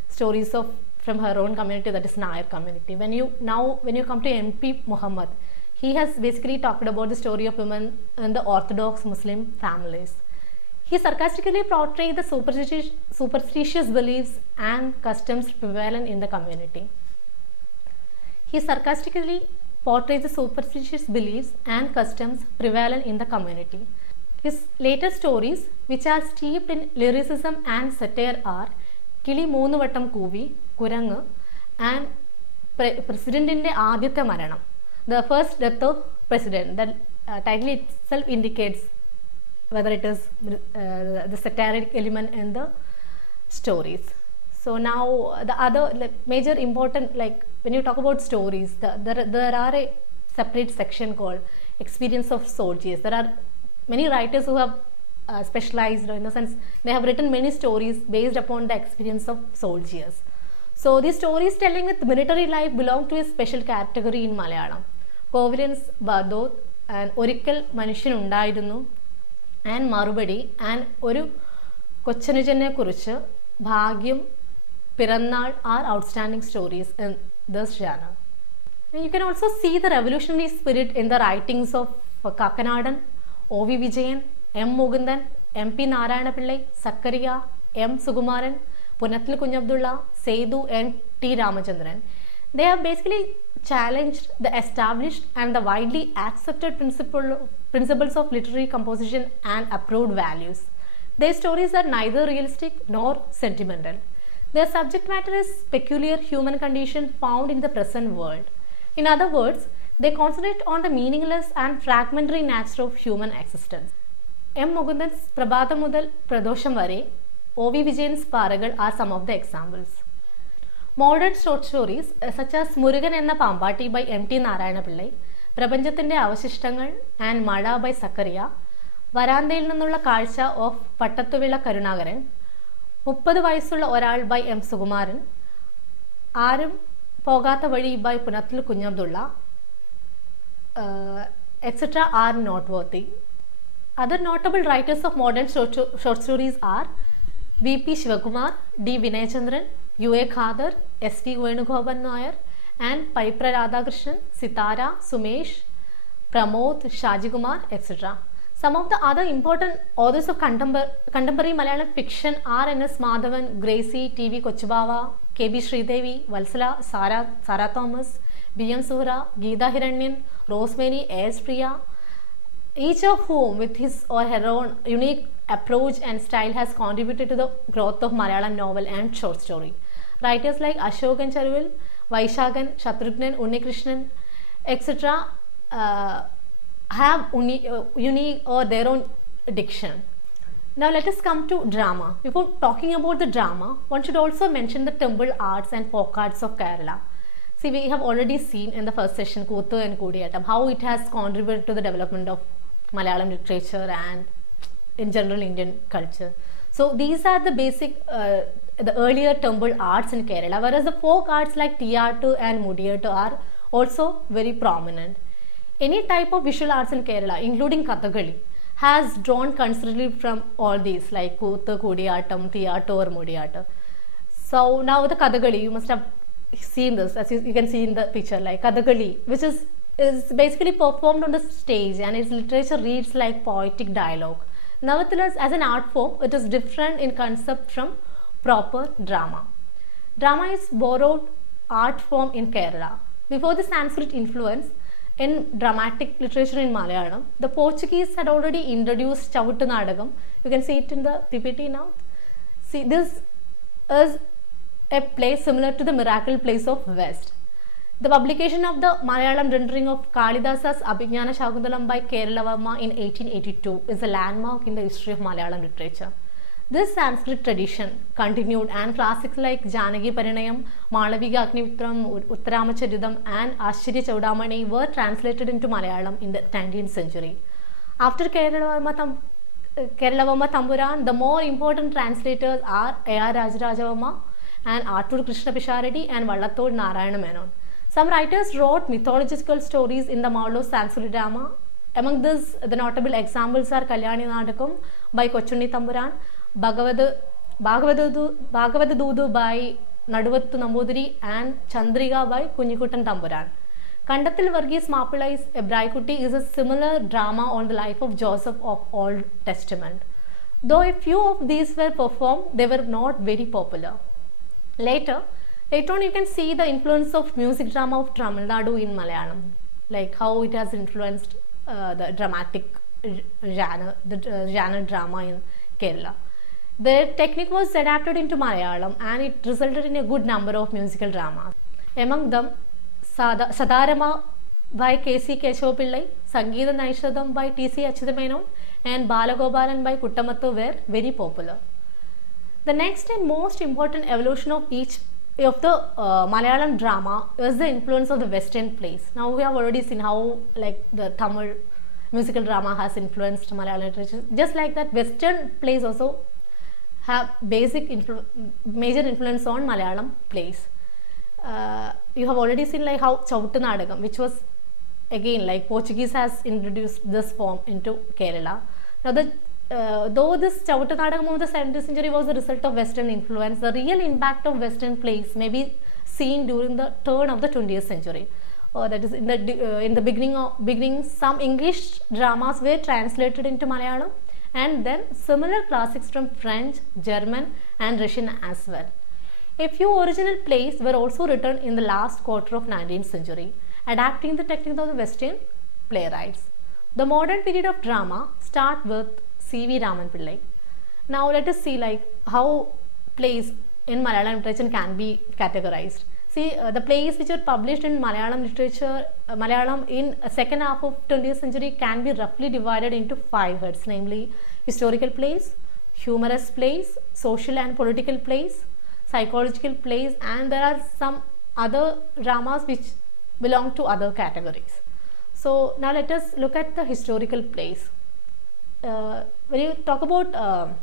stories of from her own community, that is Nair community. When you come to MP Muhammad, he has basically talked about the story of women in the Orthodox Muslim families. He sarcastically portrayed the superstitious beliefs and customs prevalent in the community. He sarcastically portrays the superstitious beliefs and customs prevalent in the community. His later stories, which are steeped in lyricism and satire, are Kili Moonu Vattam Koovi, Kurangu, and Presidentinte Adyathe Maranam, the first death of president. The title itself indicates whether it is the satiric element in the stories. So now the other major important, like when you talk about stories, there are a separate section called experience of soldiers. There are many writers who have specialized, in the sense they have written many stories based upon the experience of soldiers. So these stories telling with military life belong to a special category in Malayalam. Kovalence, Badot, and Orikal Manushan Undayirunnu, and Marubadi, and Oru Kochanujane Kurichu, Bhagyam, Pirannal are outstanding stories in this genre. And you can also see the revolutionary spirit in the writings of Kakanadan, O.V. Vijayan, M. Mukundan, M.P. Narayana Pillai, Sakkariya, M. Sukumaran, Punathil Kunyabdulla, Sethu, and T. Ramachandran. They have basically challenged the established and the widely accepted principles of literary composition and approved values. Their stories are neither realistic nor sentimental. Their subject matter is peculiar human condition found in the present world. In other words, they concentrate on the meaningless and fragmentary nature of human existence. M. Mukundan's Prabhatham Mudal Pradosham Vare, O.V. Vijayan's Paragal are some of the examples. Modern short stories such as Murugan Enna Pambati by M.T. Narayana Pillai, Prapanchathinte Avashishtangal and Mada by Sakkariya, Varandayil Ninnulla Kazhcha of Pattatthuvilla Karunakaran, 30 വയസ്സുള്ള ഒരാൾ by M. Sukumaran, ആരും പോകാത്ത വഴി by Punathil Kunyabdulla, etc. are noteworthy. Other notable writers of modern short stories are V.P. Shivakumar, D. Vinaychandran, U.A. Khadar, S.T. Venugopan Nair, and Paipra Radhakrishnan, Sitara, Sumesh, Pramod, Shajikumar, etc. Some of the other important authors of contemporary Malayalam fiction are N.S. Madhavan, Gracie, T.V. Kochubava, K.B. Sridevi, Valsala, Sarah Thomas, B.M. Suhra, Geeta Hiranyan, Rosemary, A.S. Priya, each of whom with his or her own unique approach and style has contributed to the growth of Malayalam novel and short story. Writers like Ashokan Charuvil, Vaishagan, Shatrugnan, Unnikrishnan, etc. Have unique or their own diction. Now let us come to drama. Before talking about the drama, one should also mention the temple arts and folk arts of Kerala. See, we have already seen in the first session Kuthu and Kudiyattam how it has contributed to the development of Malayalam literature and in general Indian culture. So these are the basic, the earlier temple arts in Kerala, whereas the folk arts like Tiyattu and Mudiyattu are also very prominent. Any type of visual arts in Kerala, including Kathakali, has drawn considerably from all these like Kuthu, Kudiyattam, Tiyattu or Mudiyattu. So now the Kathakali, you must have seen this, as you can see in the picture, like Kathakali, which is basically performed on the stage, and its literature reads like poetic dialogue. Nevertheless, as an art form, it is different in concept from proper drama. Drama is borrowed art form in Kerala. Before the Sanskrit influence in dramatic literature in Malayalam, the Portuguese had already introduced Chavuttu Nadagam. You can see it in the PPT now. See, this is a play similar to the Miracle Plays of West. The publication of the Malayalam rendering of Kalidasa's Abhignana Shakuntalam by Keralavarma in 1882 is a landmark in the history of Malayalam literature. This Sanskrit tradition continued, and classics like Janaki Parinayam, Malavika Agnimitra, Uttaramacharidam and Ashirya Chaudamani were translated into Malayalam in the 19th century. After Keralavarma Thampuran, the more important translators are A.R. Rajarajavarma and Arthur Krishna Pisharedi and Vallatod Narayana Menon. Some writers wrote mythological stories in the model of Sanskrit drama. Among this, the notable examples are Kalyani Nadakam by Kochunni Tamburan, Bhagavadadudu by Naduvattu Nambudiri, and Chandriga by Kunyikuttan Tamburan. Kandathil Varghese Mappillai's Ebraikutti is a similar drama on the life of Joseph of Old Testament. Though a few of these were performed, they were not very popular. Later on you can see the influence of music drama of Tamil Nadu in Malayalam, like how it has influenced the dramatic genre drama in Kerala. The technique was adapted into Malayalam and it resulted in a good number of musical dramas. Among them, Sadarama by K.C. Keshav Pillai, Sangeetha Naishadam by T.C. Achyutha and Balagopalan by Kuttamattu were very popular. The next and most important evolution of each of the Malayalam drama is the influence of the Western plays. Now we have already seen how like the Tamil musical drama has influenced Malayalam literature. Just like that, Western plays also have major influence on Malayalam plays. You have already seen like how Chavuttu Nadakam, which was again like Portuguese has introduced this form into Kerala. Now though this Chavuttu Nadakam of the 17th century was the result of Western influence, the real impact of Western plays may be seen during the turn of the 20th century. That is in the beginning some English dramas were translated into Malayalam, and then similar classics from French, German and Russian as well. A few original plays were also written in the last quarter of 19th century, adapting the technique of the Western playwrights. The modern period of drama starts with C.V. Raman Pillai. Now let us see like how plays in Malayalam literature can be categorized. See, the plays which are published in Malayalam literature, Malayalam in second half of 20th century can be roughly divided into 5 heads, namely historical plays, humorous plays, social and political plays, psychological plays, and there are some other dramas which belong to other categories. So now let us look at the historical plays. When you talk about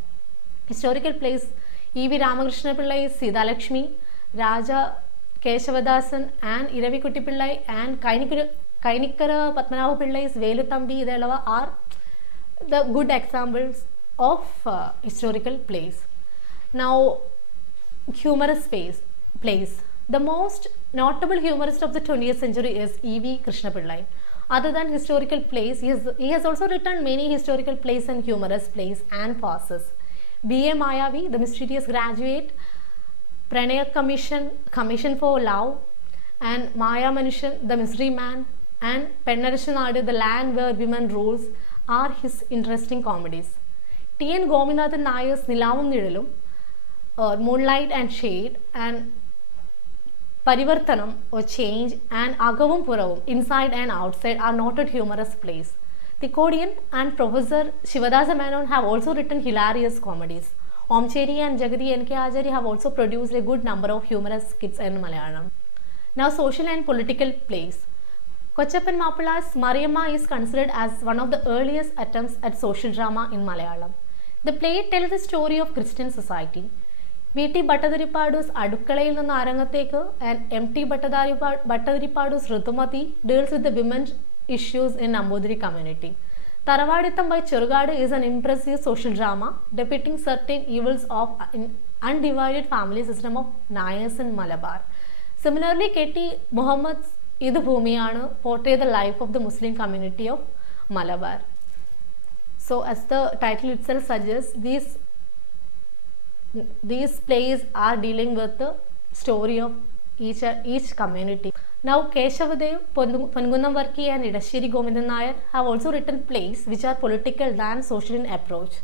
historical plays, E.V. Ramakrishna Pillai, Sita Lakshmi, Raja Keshavadasan and Iravikutty Pillai and Kainikkara Padmanabha Pillai's Veluthambi Idalava are the good examples of historical plays. Now, humorous plays. The most notable humorist of the 20th century is E.V. Krishna Pillai. Other than historical plays, he has also written many historical plays and humorous plays and farces. B.A. Mayavi, The Mysterious Graduate, Pranaya Commission for Love, and Maya Manushan, The Misery Man, and Pennarashanadu, The Land Where Women Rules are his interesting comedies. T.N. Govindathan Nayar's Nilavum Nizhalum, Moonlight and Shade, and Parivartanam or Change, and Agavum Puravum, Inside and Outside, are noted humorous plays. Tikodian and Professor Shivadasa Menon have also written hilarious comedies. Omcheri and Jagadi N.K. Ajari have also produced a good number of humorous skits in Malayalam. Now, social and political plays. Kochappan Mappilla's Mariamma is considered as one of the earliest attempts at social drama in Malayalam. The play tells the story of Christian society. V.T. Bhattadaripadu's Adukkalayil Ninnu Arangathekku and M.T. Bhattadaripadu's Ruthumati deals with the women's issues in Nambudiri community. Taravaditham by Churugadu is an impressive social drama depicting certain evils of an undivided family system of Nayars in Malabar. Similarly, K.T. Muhammad's Idu Bhumiyanu portrays the life of the Muslim community of Malabar. So, as the title itself suggests, these plays are dealing with the story of each community. Now, Keshavadev, Ponngunam Varki and Idashiri Govindan Nayar have also written plays which are political than social in approach.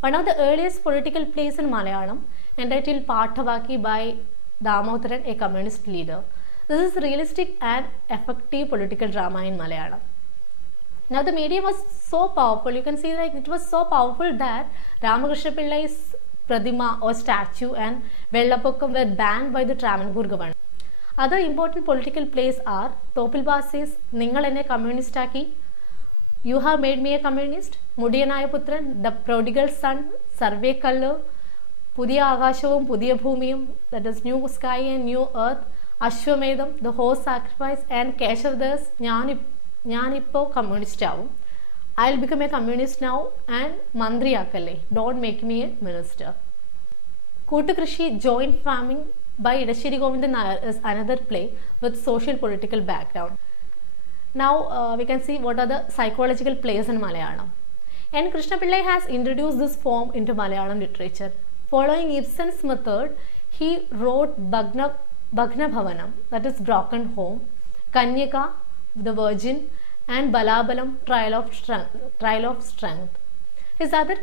One of the earliest political plays in Malayalam, entitled Pathavaki by Damodaran, a communist leader. This is realistic and effective political drama in Malayalam. Now, the medium was so powerful, you can see like it was so powerful that Ramakrishna Pillai's Pradima or statue and Vellapokkam were banned by the Travancore government. Other important political plays are Topil Basi's Ningal Enne Communistaki, You Have Made Me a Communist, Mudiyanaya Putran, The Prodigal Son, Sarve Kallu, Pudhiya Akashavum, Pudhiya Bhumiyum, that is New Sky and New Earth, Ashwamedham, the horse sacrifice and Keshavadas ഞാനിപ്പോൾ communist ആവും, I will become a communist now and മന്ത്രിയാക്കല്ലേ, don't make me a minister. Koottukrishi, joint farming by Idashiri Govindan Nayar is another play with social political background. Now we can see what are the psychological plays in Malayalam. N. Krishna Pillai has introduced this form into Malayalam literature. Following Ibsen's method, he wrote Bhagna Bhavanam, that is Broken Home, Kanyaka, The Virgin, and Balabalam, Trial of Strength. His other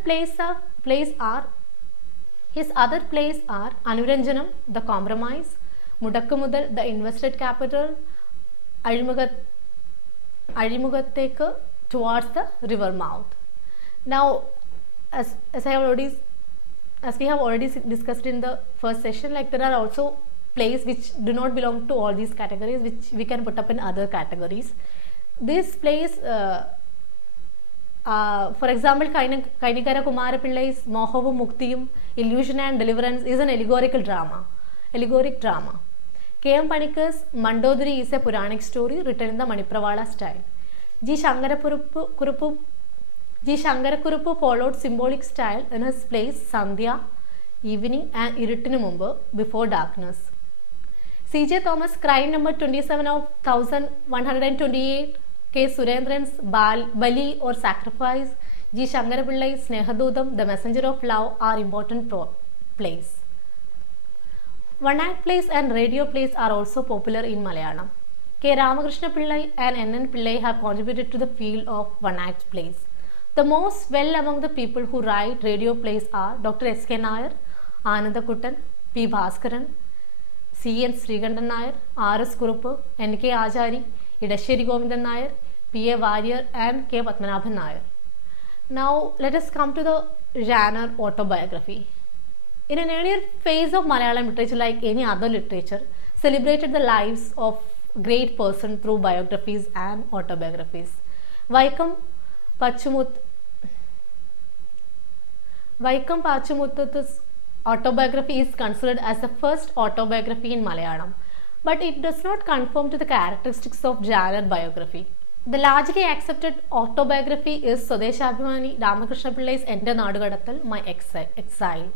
plays are Anuranjanam, The Compromise, Mudakkumudal, The Invested Capital, Azhimugathekku, Towards the River Mouth. Now, as we have already discussed in the first session, like there are also plays which do not belong to all these categories, which we can put up in other categories. These plays, for example, Kainikara Kumarapillai's Mohavum Muktiyum, Illusion and Deliverance is an allegoric drama. K.M. Panikar's Mandodari is a Puranic story written in the Manipravala style. G. Shankarakkurupu followed symbolic style in his plays Sandhya, Evening, and Irutinu Mumbu, Before Darkness. C.J. Thomas' Crime number 27 of 1128, K. Surendran's Bali or Sacrifice, G. Shankarapillai's Snehadudam, The Messenger of Love are important plays. One-act plays and radio plays are also popular in Malayalam. K. Ramakrishna Pillai and N.N. Pillai have contributed to the field of one-act plays. The most well among the people who write radio plays are Dr. S.K. Nair, Anandakuttan, P. Bhaskaran, C.N. Srikandan Nair, R.S. Kurupu, N.K. Ajari, Idashiri Govindan Nair, P.A. Warrior, and K. Padmanabhan Nair. Now let us come to the genre autobiography. In an earlier phase of Malayalam literature, like any other literature, celebrated the lives of great person through biographies and autobiographies. Vaikam Pachumuthu's autobiography is considered as the first autobiography in Malayalam, but it does not conform to the characteristics of genre biography. The largely accepted autobiography is Swadeshabhimani Ramakrishna Pillai's Ente Nadukadattal, My Exile.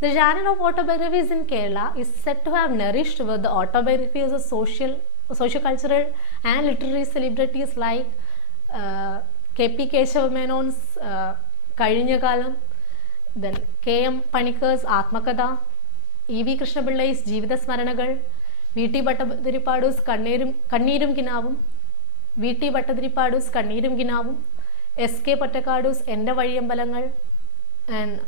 The genre of autobiographies in Kerala is said to have nourished with the autobiographies of socio-cultural and literary celebrities like K.P. Keshava Menon's Kazhinjakalam, then K.M. Panikar's Atmakatha, E.V. Krishna Pillai's Jeevitha Smaranagal, V.T. Bhattadiripadu's Kanneerum Kinavum, S.K. Pattakadu's Ende Vazhiyambalangal, and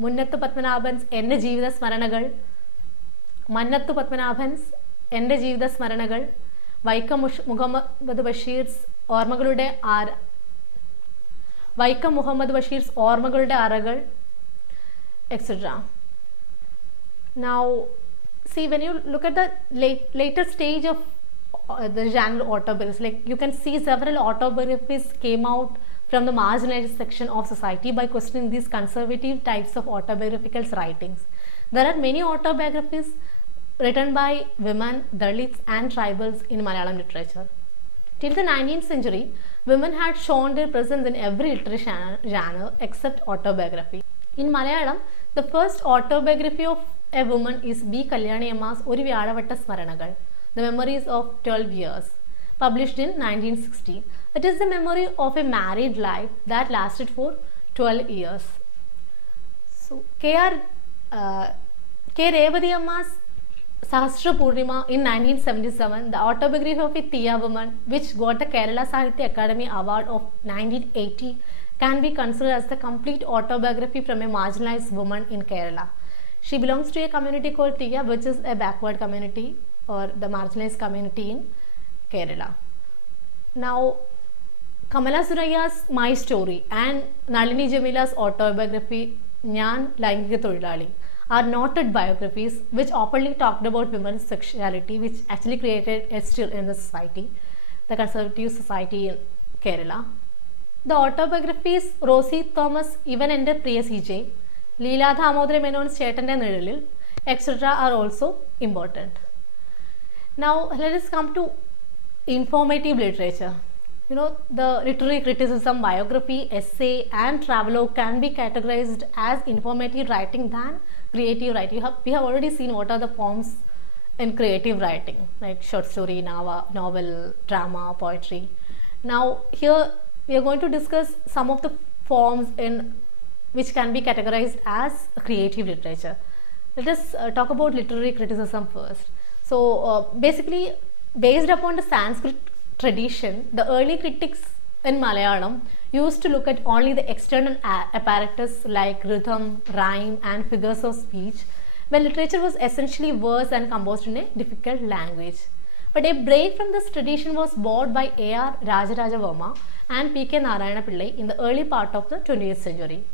Munnathu Padmanabhan's Ende Jeevitha Smaranagal, Mannathu Padmanabhan's Ende Jeevitha Smaranagal, Vaikam Muhammad Bashir's Ormagalude Aragal, etc. Now, see, when you look at the later stage of the genre autobiographies, like you can see several autobiographies came out from the marginalized section of society by questioning these conservative types of autobiographical writings. There are many autobiographies written by women, Dalits, and tribals in Malayalam literature. Till the 19th century, women had shown their presence in every literary genre except autobiography. In Malayalam, the first autobiography of a woman is B. Kalyani Amma's Oru Vyazhavatta Smaranagal, The Memories of 12 Years, published in 1960. It is the memory of a married life that lasted for 12 years. So, K. Revati Amma's Sahasra Purnima in 1977, the autobiography of a Tiya woman, which got the Kerala Sahitya Academy Award of 1980, can be considered as the complete autobiography from a marginalized woman in Kerala. She belongs to a community called Tiya, which is a backward community or the marginalized community in Kerala. Now, Kamala Surayya's My Story and Nalini Jamila's autobiography Njan Laingika Tholilali are noted biographies which openly talked about women's sexuality, which actually created a stir in the society, the conservative society in Kerala. The autobiographies Rosie Thomas, Even Ende Priya C.J., Leela Damodara Menon's Chetante Nizhalil, etc. are also important. Now let us come to informative literature. You know, the literary criticism, biography, essay, and travelogue can be categorized as informative writing than creative writing. We have already seen what are the forms in creative writing, like short story, novel, drama, poetry. Now here we are going to discuss some of the forms in which can be categorized as creative literature. Let us talk about literary criticism first. So basically, based upon the Sanskrit tradition, the early critics in Malayalam used to look at only the external apparatus like rhythm, rhyme, and figures of speech, when literature was essentially verse and composed in a difficult language. But a break from this tradition was brought by A.R. Rajaraja Verma and P.K. Narayana Pillai in the early part of the 20th century.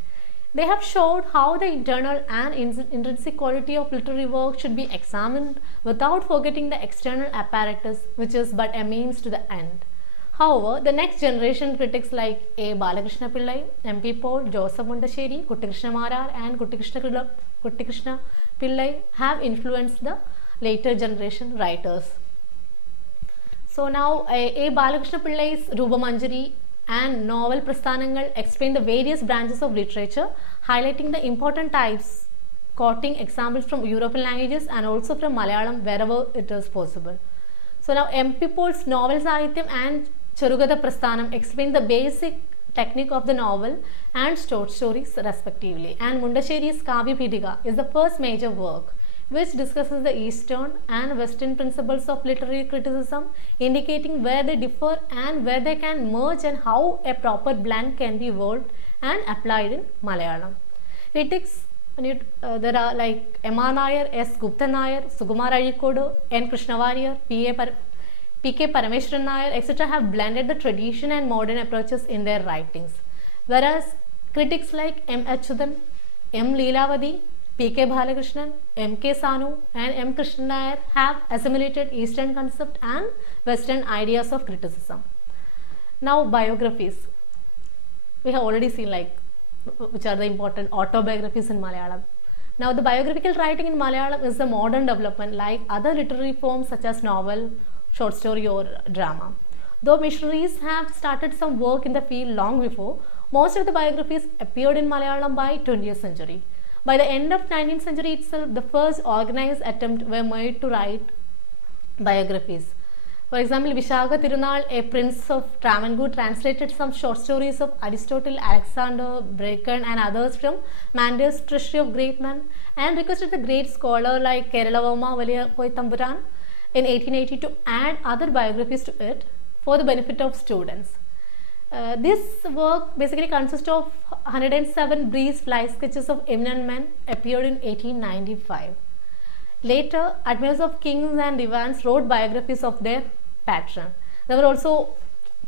They have showed how the internal and intrinsic quality of literary work should be examined without forgetting the external apparatus, which is but a means to the end. However, the next generation critics like A. Balakrishna Pillai, M.P. Paul, Joseph Mundasheri, Kuttikrishna Marar, and Kuttikrishna Pillai have influenced the later generation writers. So now A. Balakrishna Pillai's Rupamanjari and novel Prasthanangal explain the various branches of literature, highlighting the important types, quoting examples from European languages and also from Malayalam wherever it is possible. So now M.P. Paul's novel Sahithyam and Cherugada Prasthanam explain the basic technique of the novel and short stories respectively, and Mundasheri's Kavya Pidika is the first major work which discusses the Eastern and Western principles of literary criticism, indicating where they differ and where they can merge and how a proper blend can be evolved and applied in Malayalam. Critics, there are like M.R. Nair, S. Gupta Nair, Sukumar Azhikodu, N. Krishnavariyar, P.K. Parameshwaran Nair, etc. have blended the tradition and modern approaches in their writings. Whereas critics like M. Achyutan, M. Leelavati, P.K. Balakrishnan, M.K. Sanu, and M. Krishnan Nair have assimilated Eastern concept and Western ideas of criticism. Now biographies. We have already seen like which are the important autobiographies in Malayalam. Now the biographical writing in Malayalam is a modern development like other literary forms such as novel, short story or drama. Though missionaries have started some work in the field long before, most of the biographies appeared in Malayalam by 20th century. By the end of 19th century itself, the first organized attempt were made to write biographies. For example, Vishaka Tirunal, a prince of Travancore, translated some short stories of Aristotle, Alexander, Bacon and others from Mander's Treasury of Great Men, and requested the great scholar like Keralavarma Valiyakoi Thampuran in 1880 to add other biographies to it for the benefit of students. This work basically consists of 107 brief fly sketches of eminent men, appeared in 1895. Later, admirers of kings and divans wrote biographies of their patron. There were also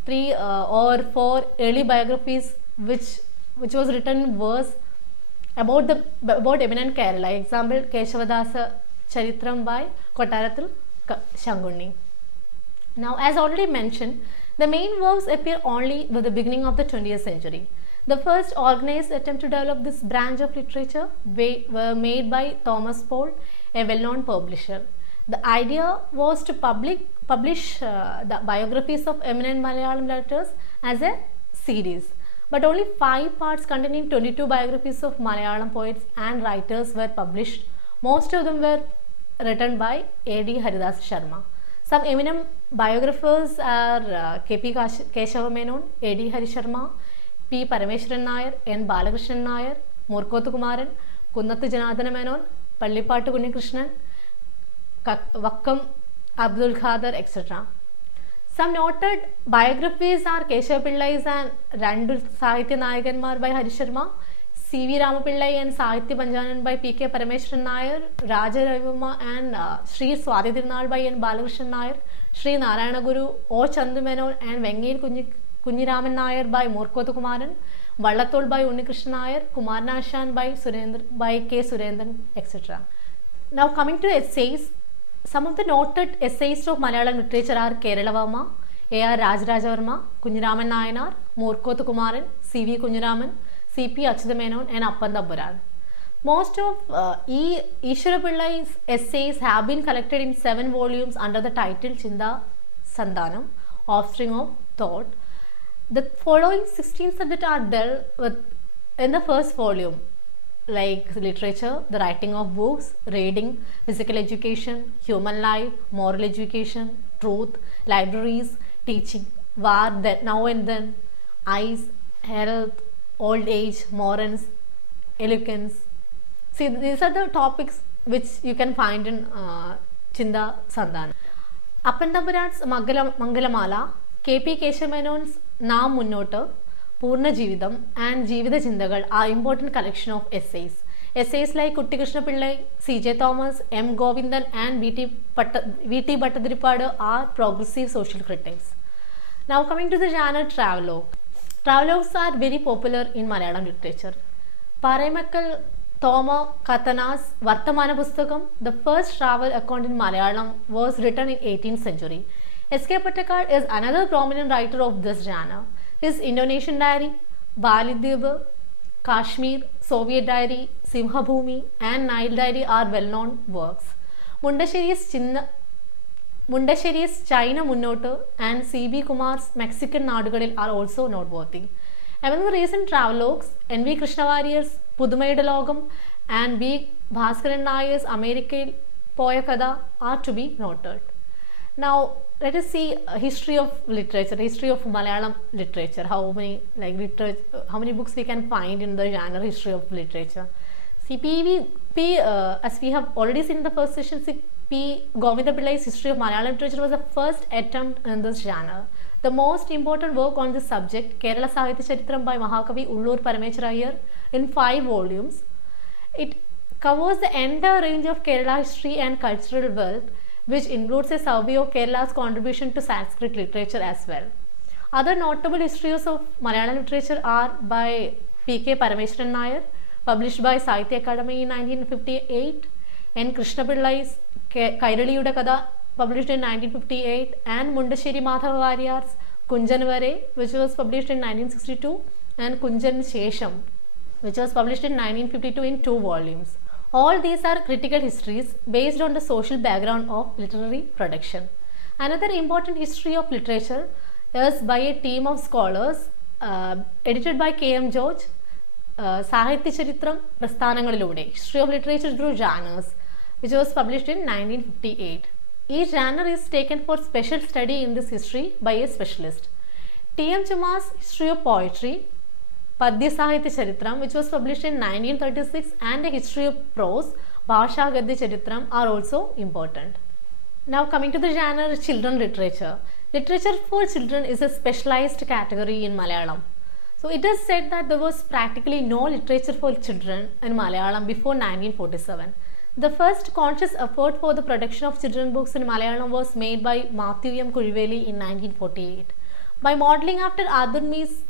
3 or 4 early biographies which was written in verse about eminent Kerala. Example, Keshavadasa Charitram by Kottarathil Shangunni. Now, as already mentioned, the main works appear only with the beginning of the 20th century. The first organized attempt to develop this branch of literature were made by Thomas Paul, a well-known publisher. The idea was to publish the biographies of eminent Malayalam writers as a series. But only 5 parts containing 22 biographies of Malayalam poets and writers were published. Most of them were written by A.D. Haridas Sharma. Some eminent biographers are K.P. Keshava Menon, A.D. Hari Sharma, P. Parameshwaran Nair, N. Balakrishnan Nair, Murkothu Kumaran, Kunnathu Janardana Menon, Pallipattu Kunnikrishnan, Vakkam Abdul Khader, etc. Some noted biographies are Keshava Pillai's and Randu Sahitya Nayakanmar by Hari Sharma, C.V. Ramapillai and Sahitya Panjanan by P.K. Parameshwaran Nair, Raja Ravima and Sri Swati Tirunal by N. Balakrishnan Nair, Sri Narayana Guru, O. Chandu Menon and Vengil Kunyiraman Nair by Murkothu Kumaran, Vallathol by Unnikrishnan Nair, Kumarnashan by K. Surendran, etc. Now coming to essays, some of the noted essayists of Malayalam literature are Keralavarma, A.R. Rajaraja Verma, Kunyiraman Nayanar, Murkothu Kumaran, C.V. Kunyiraman, C.P. Achyuta Menon and Appan Thampuran. Most of Ishwara Pillai's essays have been collected in 7 volumes under the title Chinda Sandhanam, Offspring of Thought. The following 16 subjects are dealt with in the first volume, like literature, the writing of books, reading, physical education, human life, moral education, truth, libraries, teaching, war, now and then, eyes, health, old age, morals, eloquence. See, these are the topics which you can find in Chinda Sandhanam. Appantampuran's Mangalamala, K.P. Keshav Naam Munnottu, Purna Jeevitham and Jeevitha Chindagal are important collection of essays. Essays like Kutty Krishna Pillai, C.J. Thomas, M. Govindan and V.T. Bhattacharya are progressive social critics. Now coming to the genre travelogue. Travelogues are very popular in Malayalam literature. Paraimakkal Thoma Kathanas Vartamana Pustakam, the first travel account in Malayalam, was written in 18th century. S.K. Pottekar is another prominent writer of this genre. His Indonesian diary, Balidyup, Kashmir, Soviet diary, Simhabhumi and Nile diary are well-known works. Mundasheri's China Munnottu and C.B. Kumar's Mexican Nadugalil are also noteworthy. Among the recent travelogues, N.V. Krishnavariyar's Pudhumayude Lokam and B. Bhaskaran Nayar's American Poya are to be noted. Now, let us see history of literature, history of Malayalam literature. How many books we can find in the genre history of literature. See, as we have already seen in the first session, P. Govinda Pillai's history of Malayalam literature was the first attempt in this genre. The most important work on this subject, Kerala Sahitya Charitram by Mahakavi Ullur Parameshwar Iyer, in 5 volumes. It covers the entire range of Kerala history and cultural wealth, which includes a survey of Kerala's contribution to Sanskrit literature as well. Other notable histories of Malayalam literature are by P.K. Parameshwaran Nair, published by Sahitya Akademi in 1958, N. Krishna Pillai's Kairaliyude Katha, published in 1958, and Mundasheri Madhava Variyar's Kunjan Vare, which was published in 1962, and Kunjan Shesham, which was published in 1952 in 2 volumes. All these are critical histories based on the social background of literary production. Another important history of literature is by a team of scholars edited by K.M. George, Sahitya Charitram Prasthanangalilude, History of Literature through Genres, which was published in 1958. Each genre is taken for special study in this history by a specialist. T.M. Chuma's History of Poetry, Padya Sahitya Charitram, which was published in 1936, and a history of prose, Bhasha Gadya Charitram, are also important. Now coming to the genre children literature. Literature for children is a specialized category in Malayalam. So it is said that there was practically no literature for children in Malayalam before 1947. The first conscious effort for the production of children books in Malayalam was made by Matthew M. Kuriveli in 1948. By modeling after Adurmi's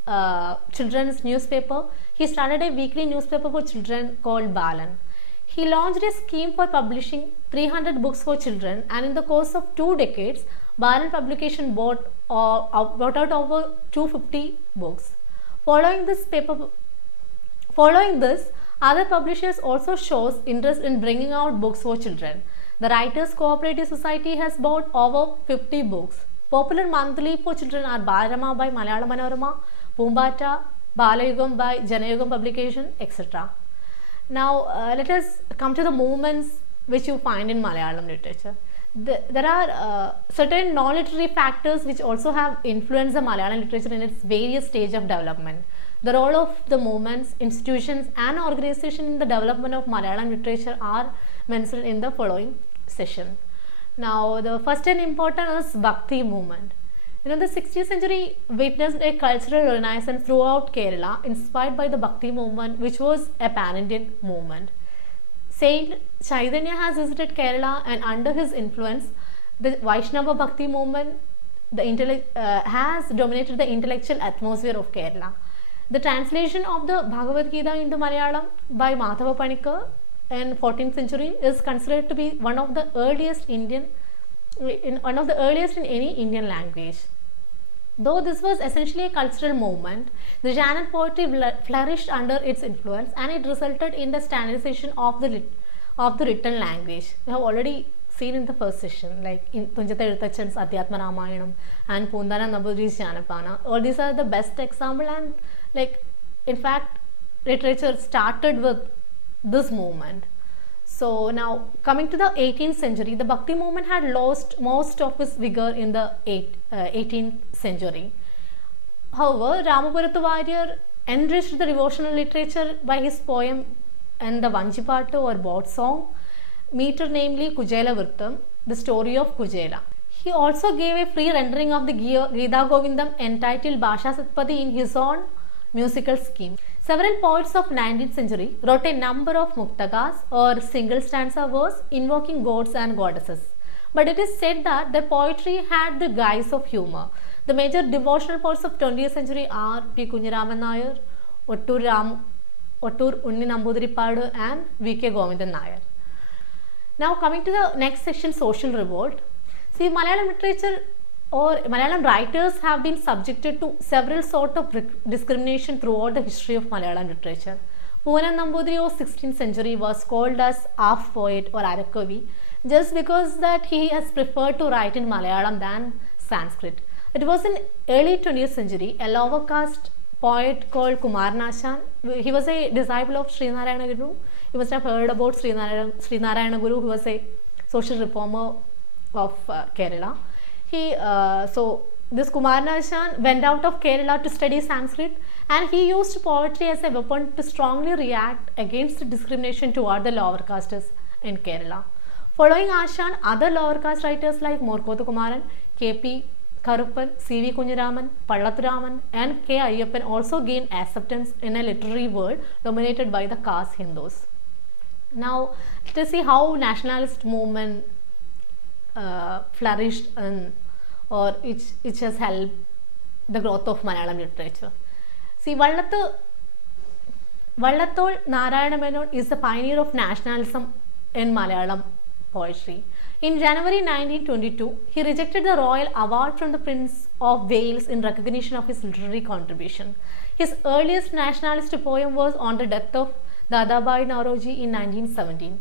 children's newspaper, he started a weekly newspaper for children called Balan. He launched a scheme for publishing 300 books for children, and in the course of 2 decades, Balan Publication brought out over 250 books. Following this, other publishers also shows interest in bringing out books for children. The Writers Cooperative Society has bought over 50 books. Popular monthly for children are Balarama by Malayalam Manorama, Pumbata, Balayugam by Janayugam Publication, etc. Now let us come to the movements which you find in Malayalam literature. There are certain non-literary factors which also have influenced the Malayalam literature in its various stages of development. The role of the movements, institutions and organizations in the development of Malayalam literature are mentioned in the following session. Now the first and important is Bhakti movement. The 16th century witnessed a cultural renaissance throughout Kerala inspired by the Bhakti movement, which was a pan-Indian movement. Saint Chaitanya has visited Kerala, and under his influence, the Vaishnava Bhakti movement has dominated the intellectual atmosphere of Kerala. The translation of the Bhagavad Gita into Malayalam by Madhava Panikkar in 14th century is considered to be one of the earliest in any Indian language. Though this was essentially a cultural movement, the Janan poetry flourished under its influence, and it resulted in the standardization of the written language. We have already seen in the first session, like in Tunjata Eluthachan's Adhyatma Ramayanam and Poondana Nambudiri's Janapana. All these are the best example, and like in fact, literature started with this movement. So now coming to the 18th century, the Bhakti movement had lost most of its vigor in the 18th century. However, Ramapurathu Variyar enriched the devotional literature by his poem and the Vanchipattu or boat song meter, namely Kujela Vrittam, the story of Kujela. He also gave a free rendering of the Gita Govindam entitled Bhasha Satpati in his own musical scheme. Several poets of 19th century wrote a number of muktakas or single stanza verse invoking gods and goddesses. But it is said that their poetry had the guise of humor. The major devotional poets of 20th century are P. Kunyaraman Nair, Ottur Unni Namboodiripadu and V.K. Govindan Nair. Now coming to the next section, social revolt. See, Malayalam literature or Malayalam writers have been subjected to several sort of discrimination throughout the history of Malayalam literature. Poonan Nambudiri of 16th century was called as half poet or Arakavi just because that he has preferred to write in Malayalam than Sanskrit. It was in early 20th century a lower caste poet called Kumaranashan. He was a disciple of Srinarayana Guru. You must have heard about Srinarayana Guru, who was a social reformer of Kerala. So this Kumaranashan went out of Kerala to study Sanskrit, and he used poetry as a weapon to strongly react against the discrimination toward the lower castes in Kerala. Following Ashan, other lower caste writers like Morkothu Kumaran, K.P. Karuppan, C.V. Kunyaraman, Pallathuraman and K. Ayyappan also gained acceptance in a literary world dominated by the caste Hindus. Now, let us see how nationalist movement flourished or which has helped the growth of Malayalam literature. See, Vallathol Narayana Menon is the pioneer of nationalism in Malayalam poetry. In January 1922, he rejected the royal award from the Prince of Wales in recognition of his literary contribution. His earliest nationalist poem was on the death of Dadabhai Naoroji in 1917.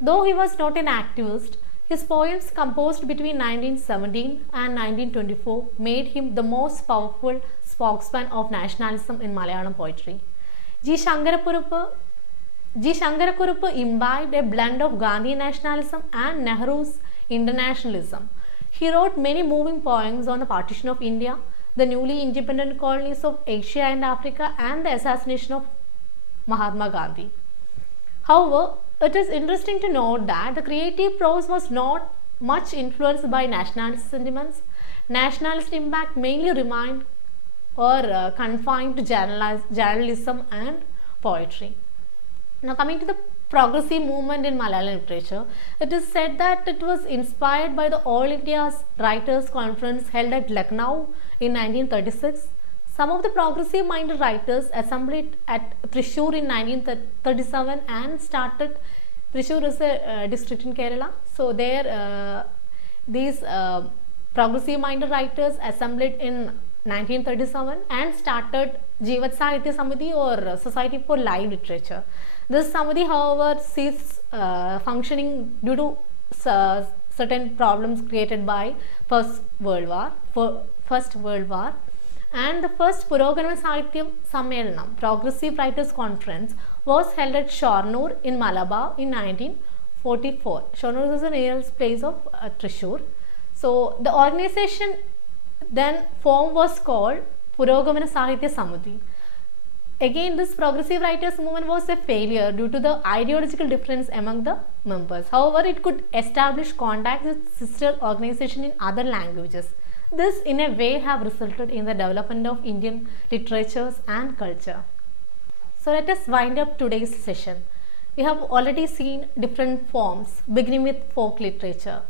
Though he was not an activist, his poems composed between 1917 and 1924 made him the most powerful spokesman of nationalism in Malayalam poetry. G. Shankarakurupu imbibed a blend of Gandhi nationalism and Nehru's internationalism. He wrote many moving poems on the partition of India, the newly independent colonies of Asia and Africa, and the assassination of Mahatma Gandhi. However, it is interesting to note that the creative prose was not much influenced by nationalist sentiments. Nationalist impact mainly remained or confined to journalism and poetry. Now coming to the progressive movement in Malayalam literature, it is said that it was inspired by the All India's Writers' Conference held at Lucknow in 1936. Some of the progressive minded writers assembled at Thrissur in 1937 and started. Thrissur is a district in Kerala. So there these progressive minded writers assembled in 1937 and started Jeevat Sahitya Samiti or Society for Live Literature. This Samiti, however, ceased functioning due to certain problems created by First World War. And the first Puroganama Sahityam Sammelanam, Progressive Writers Conference, was held at Shornur in Malabar in 1944. Shornur is the nearest place of Thrissur. So the organization then formed was called Purogamana Sahitya Samiti. Again, this progressive writers movement was a failure due to the ideological difference among the members. However, it could establish contact with sister organization in other languages. This in a way have resulted in the development of Indian literatures and culture. So let us wind up today's session. We have already seen different forms beginning with folk literature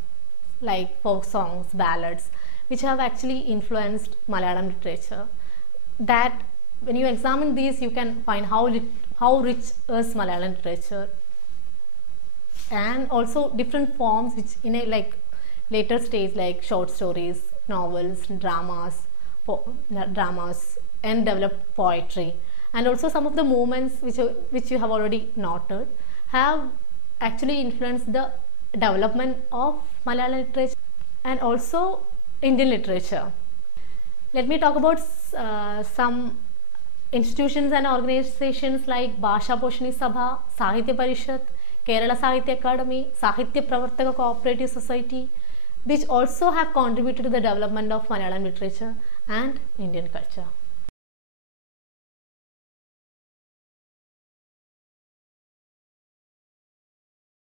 like folk songs, ballads, which have actually influenced Malayalam literature. That when you examine these, you can find how rich is Malayalam literature, and also different forms which in a like later stage like short stories, novels, dramas, dramas and developed poetry, and also some of the movements which you have already noted have actually influenced the development of Malayalam literature and also Indian literature. Let me talk about some institutions and organizations like Bhasha Poshani Sabha, Sahitya Parishad, Kerala Sahitya Academy, Sahitya Pravartaka Cooperative Society, which also have contributed to the development of Malayalam literature and Indian culture.